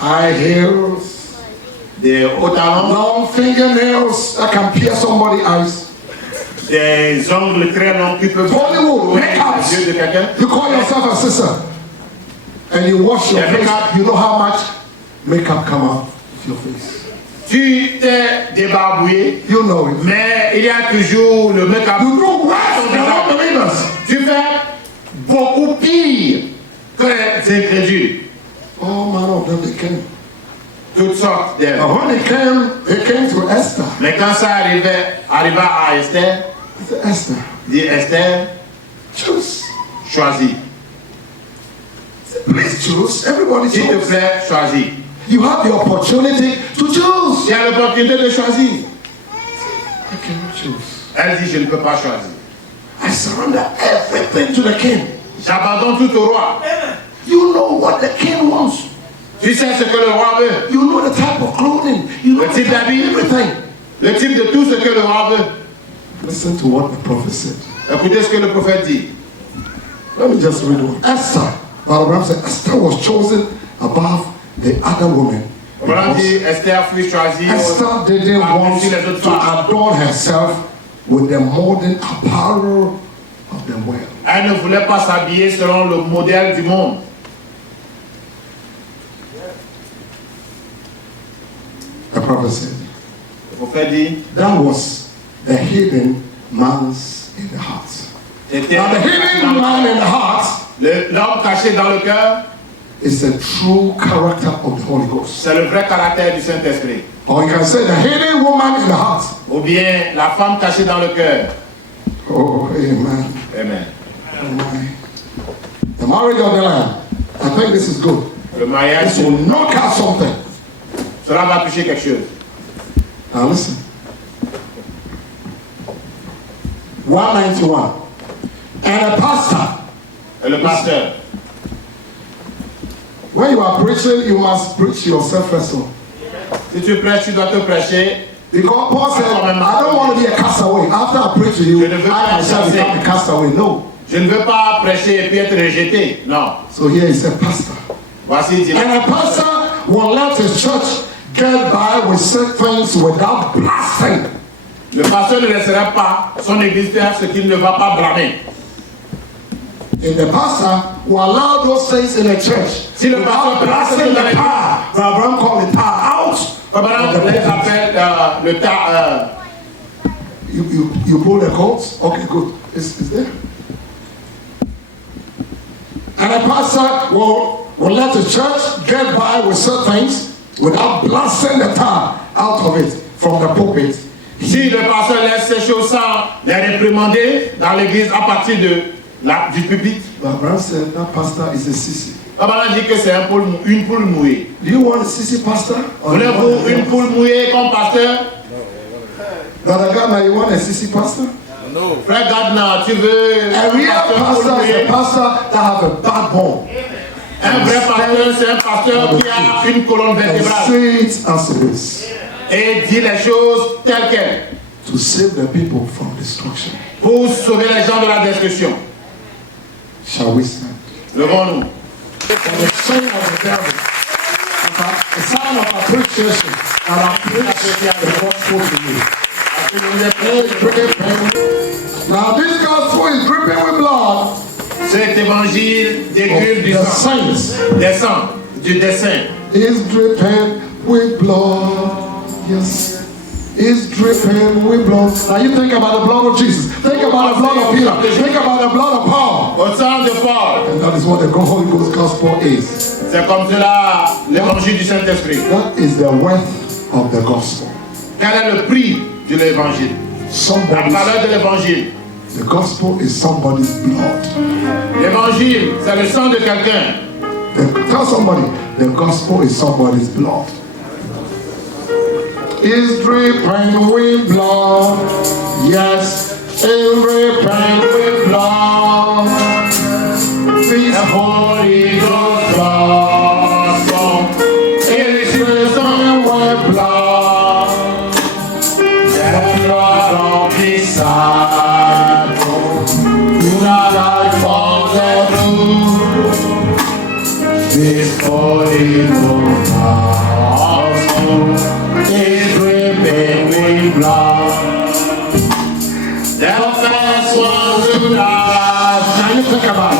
High heels, Des hauts talons, long fingernails that can pierce somebody's eyes. des ongles très longs qui peuvent Hollywood, ouvrir make-ups. les yeux de quelqu'un. You call yourself a sister and you wash your Yeah, face. makeup. You know how much makeup come out of your face. Tu t'es débarbouillé, You know it. mais il y a toujours le make-up. You do worse than unbelievers. Tu fais beaucoup pire que les incrédules. All manner of them, they came. Toutes sortes d'elles. But when they came to arriva Mais quand ça arriva à Esther, He said, Esther, dit Esther, choose. choisis. He said, please choose. Everybody S'il te choose. plaît, choisis. You have the opportunity to choose. Tu as l'opportunité de choisir. I cannot choose. Elle dit, je ne peux pas choisir. I surrender everything to the king. J'abandonne tout au roi. You know what the king wants. Tu sais ce que le roi veut. You know the type of clothing. You know Le type d'habit. everything. Le type de tout ce que le roi veut. Listen to what the prophet said. Écoutez ce que le prophète dit. Let me just read one. Esther, Brother Abraham said, Esther was chosen above the other women. Abraham because dit, Esther fut choisie Esther didn't want par-dessus les autres to femmes. adorn herself with the modern apparel of the world. Elle ne voulait pas s'habiller selon le modèle du monde. The prophet said, Le prophète dit, that was the hidden man's in the heart. c'était Now the hidden man in the heart l'homme caché dans le cœur, is the true character of the Holy Ghost. c'est le vrai caractère du Saint-Esprit. Or you can say the hidden woman in the heart. Ou bien la femme cachée dans le cœur. Oh, amen. Amen. Oh, my. The marriage of the Lamb. I think this is good. Le mariage, This will knock out something. cela va toucher quelque chose. Now listen. 191. And a pastor. Et le pasteur, When you are preaching, you must preach yourself first. Of all. si tu prêches, tu dois te prêcher. Because Paul said, I don't want to be a castaway. After I preach to you, I myself become a castaway. No. Je ne veux pas prêcher et puis être rejeté. Non. So here he said, pastor. Voici, dit And a pastor will let his church get by with certain things without blasting. le pasteur ne laissera pas son église faire ce qu'il ne va pas blâmer. And the pastor will allow those things in the church Si le without pasteur blasting the tar. Brother Abraham called the tar out. Abraham of the les pulpit. appelle le tas. You pull the coats? Okay, good. It's there. And a pastor will let the church get by with certain things without blasting the tar out of it from the pulpit. Si le pasteur laisse ces choses sans les réprimander dans l'église à partir du pupitre, But Abraham said that pastor is a sissy. Abraham dit que c'est une poule mouillée. Do you want a sissy pastor? Or you want Voulez-vous une poule mouillée comme pasteur? Brother Gardner, you want a sissy pastor? Frère Gardner, tu veux A real poule pastor is mouillée? a pastor that have a backbone. Un vrai pasteur, c'est un pasteur qui a une colonne And vertébrale say it as it is. et dit les choses telles quelles To save the people from destruction. pour sauver les gens de la destruction. Shall we stand? Levons-nous. For the son of the devil, a sign of appreciation that I preach the gospel to you. Now this gospel is dripping with blood. Cet évangile décule du The sang, saints des sangs, du dessein. is dripping with blood. Yes, is dripping with blood. Now you think about the blood of Jesus. Think about the blood of Peter. Think about the blood of Paul. Au sang de Paul. And that is what the Holy Ghost gospel is. C'est comme cela l'évangile du Saint-Esprit. That is the worth of the gospel. Quel est le prix de l'évangile? La Somebody's, valeur de l'évangile. the gospel is somebody's blood. L'évangile, c'est le sang de quelqu'un. Tell somebody, the gospel is somebody's blood. Is dripping with blood. Yes, is dripping with blood. This Holy Ghost gospel is dripping with blood. The blood of disciples who died for the truth. This Holy Ghost gospel is dripping with blood. The first one to die. Now you think about it.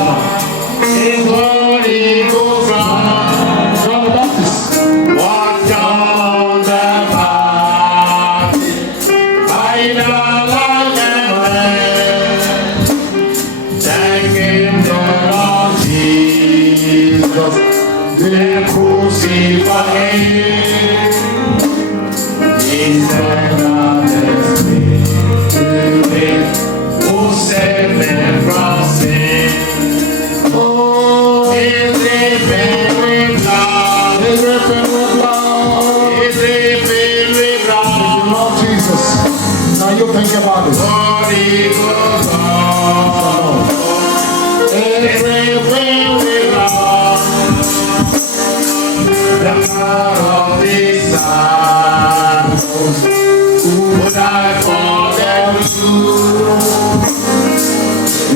Is Holy Ghost blood. John the Baptist. What John the Baptist. By the light and rain. Then came the Lord Jesus. The crucified. He said that Spirit who saved me from sin. Oh, He's dripping with blood. He's dripping with blood. He's dripping with blood. Lord Jesus. Now you think about it. Holy Ghost. He's dripping with blood. The blood of disciples who died for them too.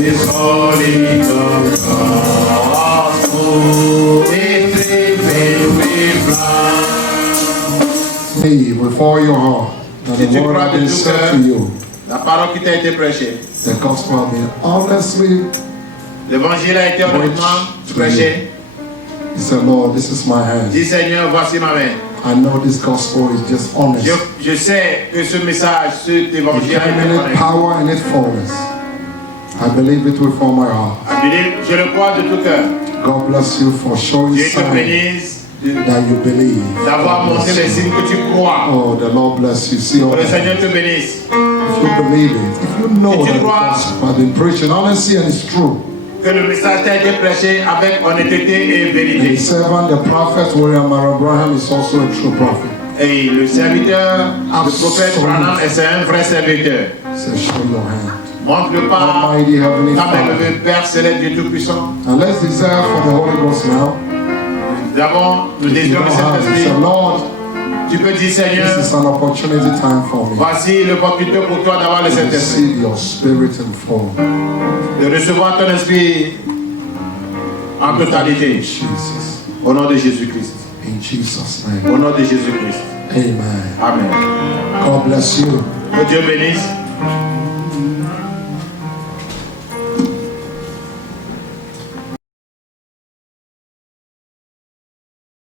This Holy Ghost gospel is dripping with blood. Hey, before your heart, that Si the tu word crois has de been tout said cœur, to you, la parole qui t'a été prêchée, the gospel has been honestly l'évangile a été honnêtement prêché. He said, Lord, this is my hand. Dis Seigneur, voici ma main. I know this gospel is just honest. Je sais que ce message, cet It évangile came est in its honnête. power and its fullness. I believe it with all my heart. Je le crois de tout cœur. God bless you for showing Dieu te signs bénisse that you believe. d'avoir God montré bless les you. signes que tu crois. Oh, the Lord bless you. See all Que le that. Seigneur te bénisse. If you believe it, if you know Si tu that the crois- gospel has been preaching honestly and it's true, Que le message t'a été prêché avec honnêteté et and the vérité. servant, the prophet William Abraham, is also a true prophet. Et le serviteur, le prophète Branham, c'est un vrai serviteur. So show your hand. Montre le pas. Almighty Heavenly Ta main Father. levée, Père céleste, Dieu Tout-Puissant. And let's desire for the Holy Ghost now. Nous If you désirons don't le have it, say, Saint-Esprit. Lord, Tu peux dire, this Seigneur, is an opportunity time for me voici l'opportunité pour toi d'avoir le to Saint-Esprit. receive your spirit in full. De recevoir ton esprit en totalité. Jesus. Au nom de Jésus-Christ. In Jesus' name. Au nom de Jésus-Christ. Amen. Amen. God bless you. Que Dieu bénisse.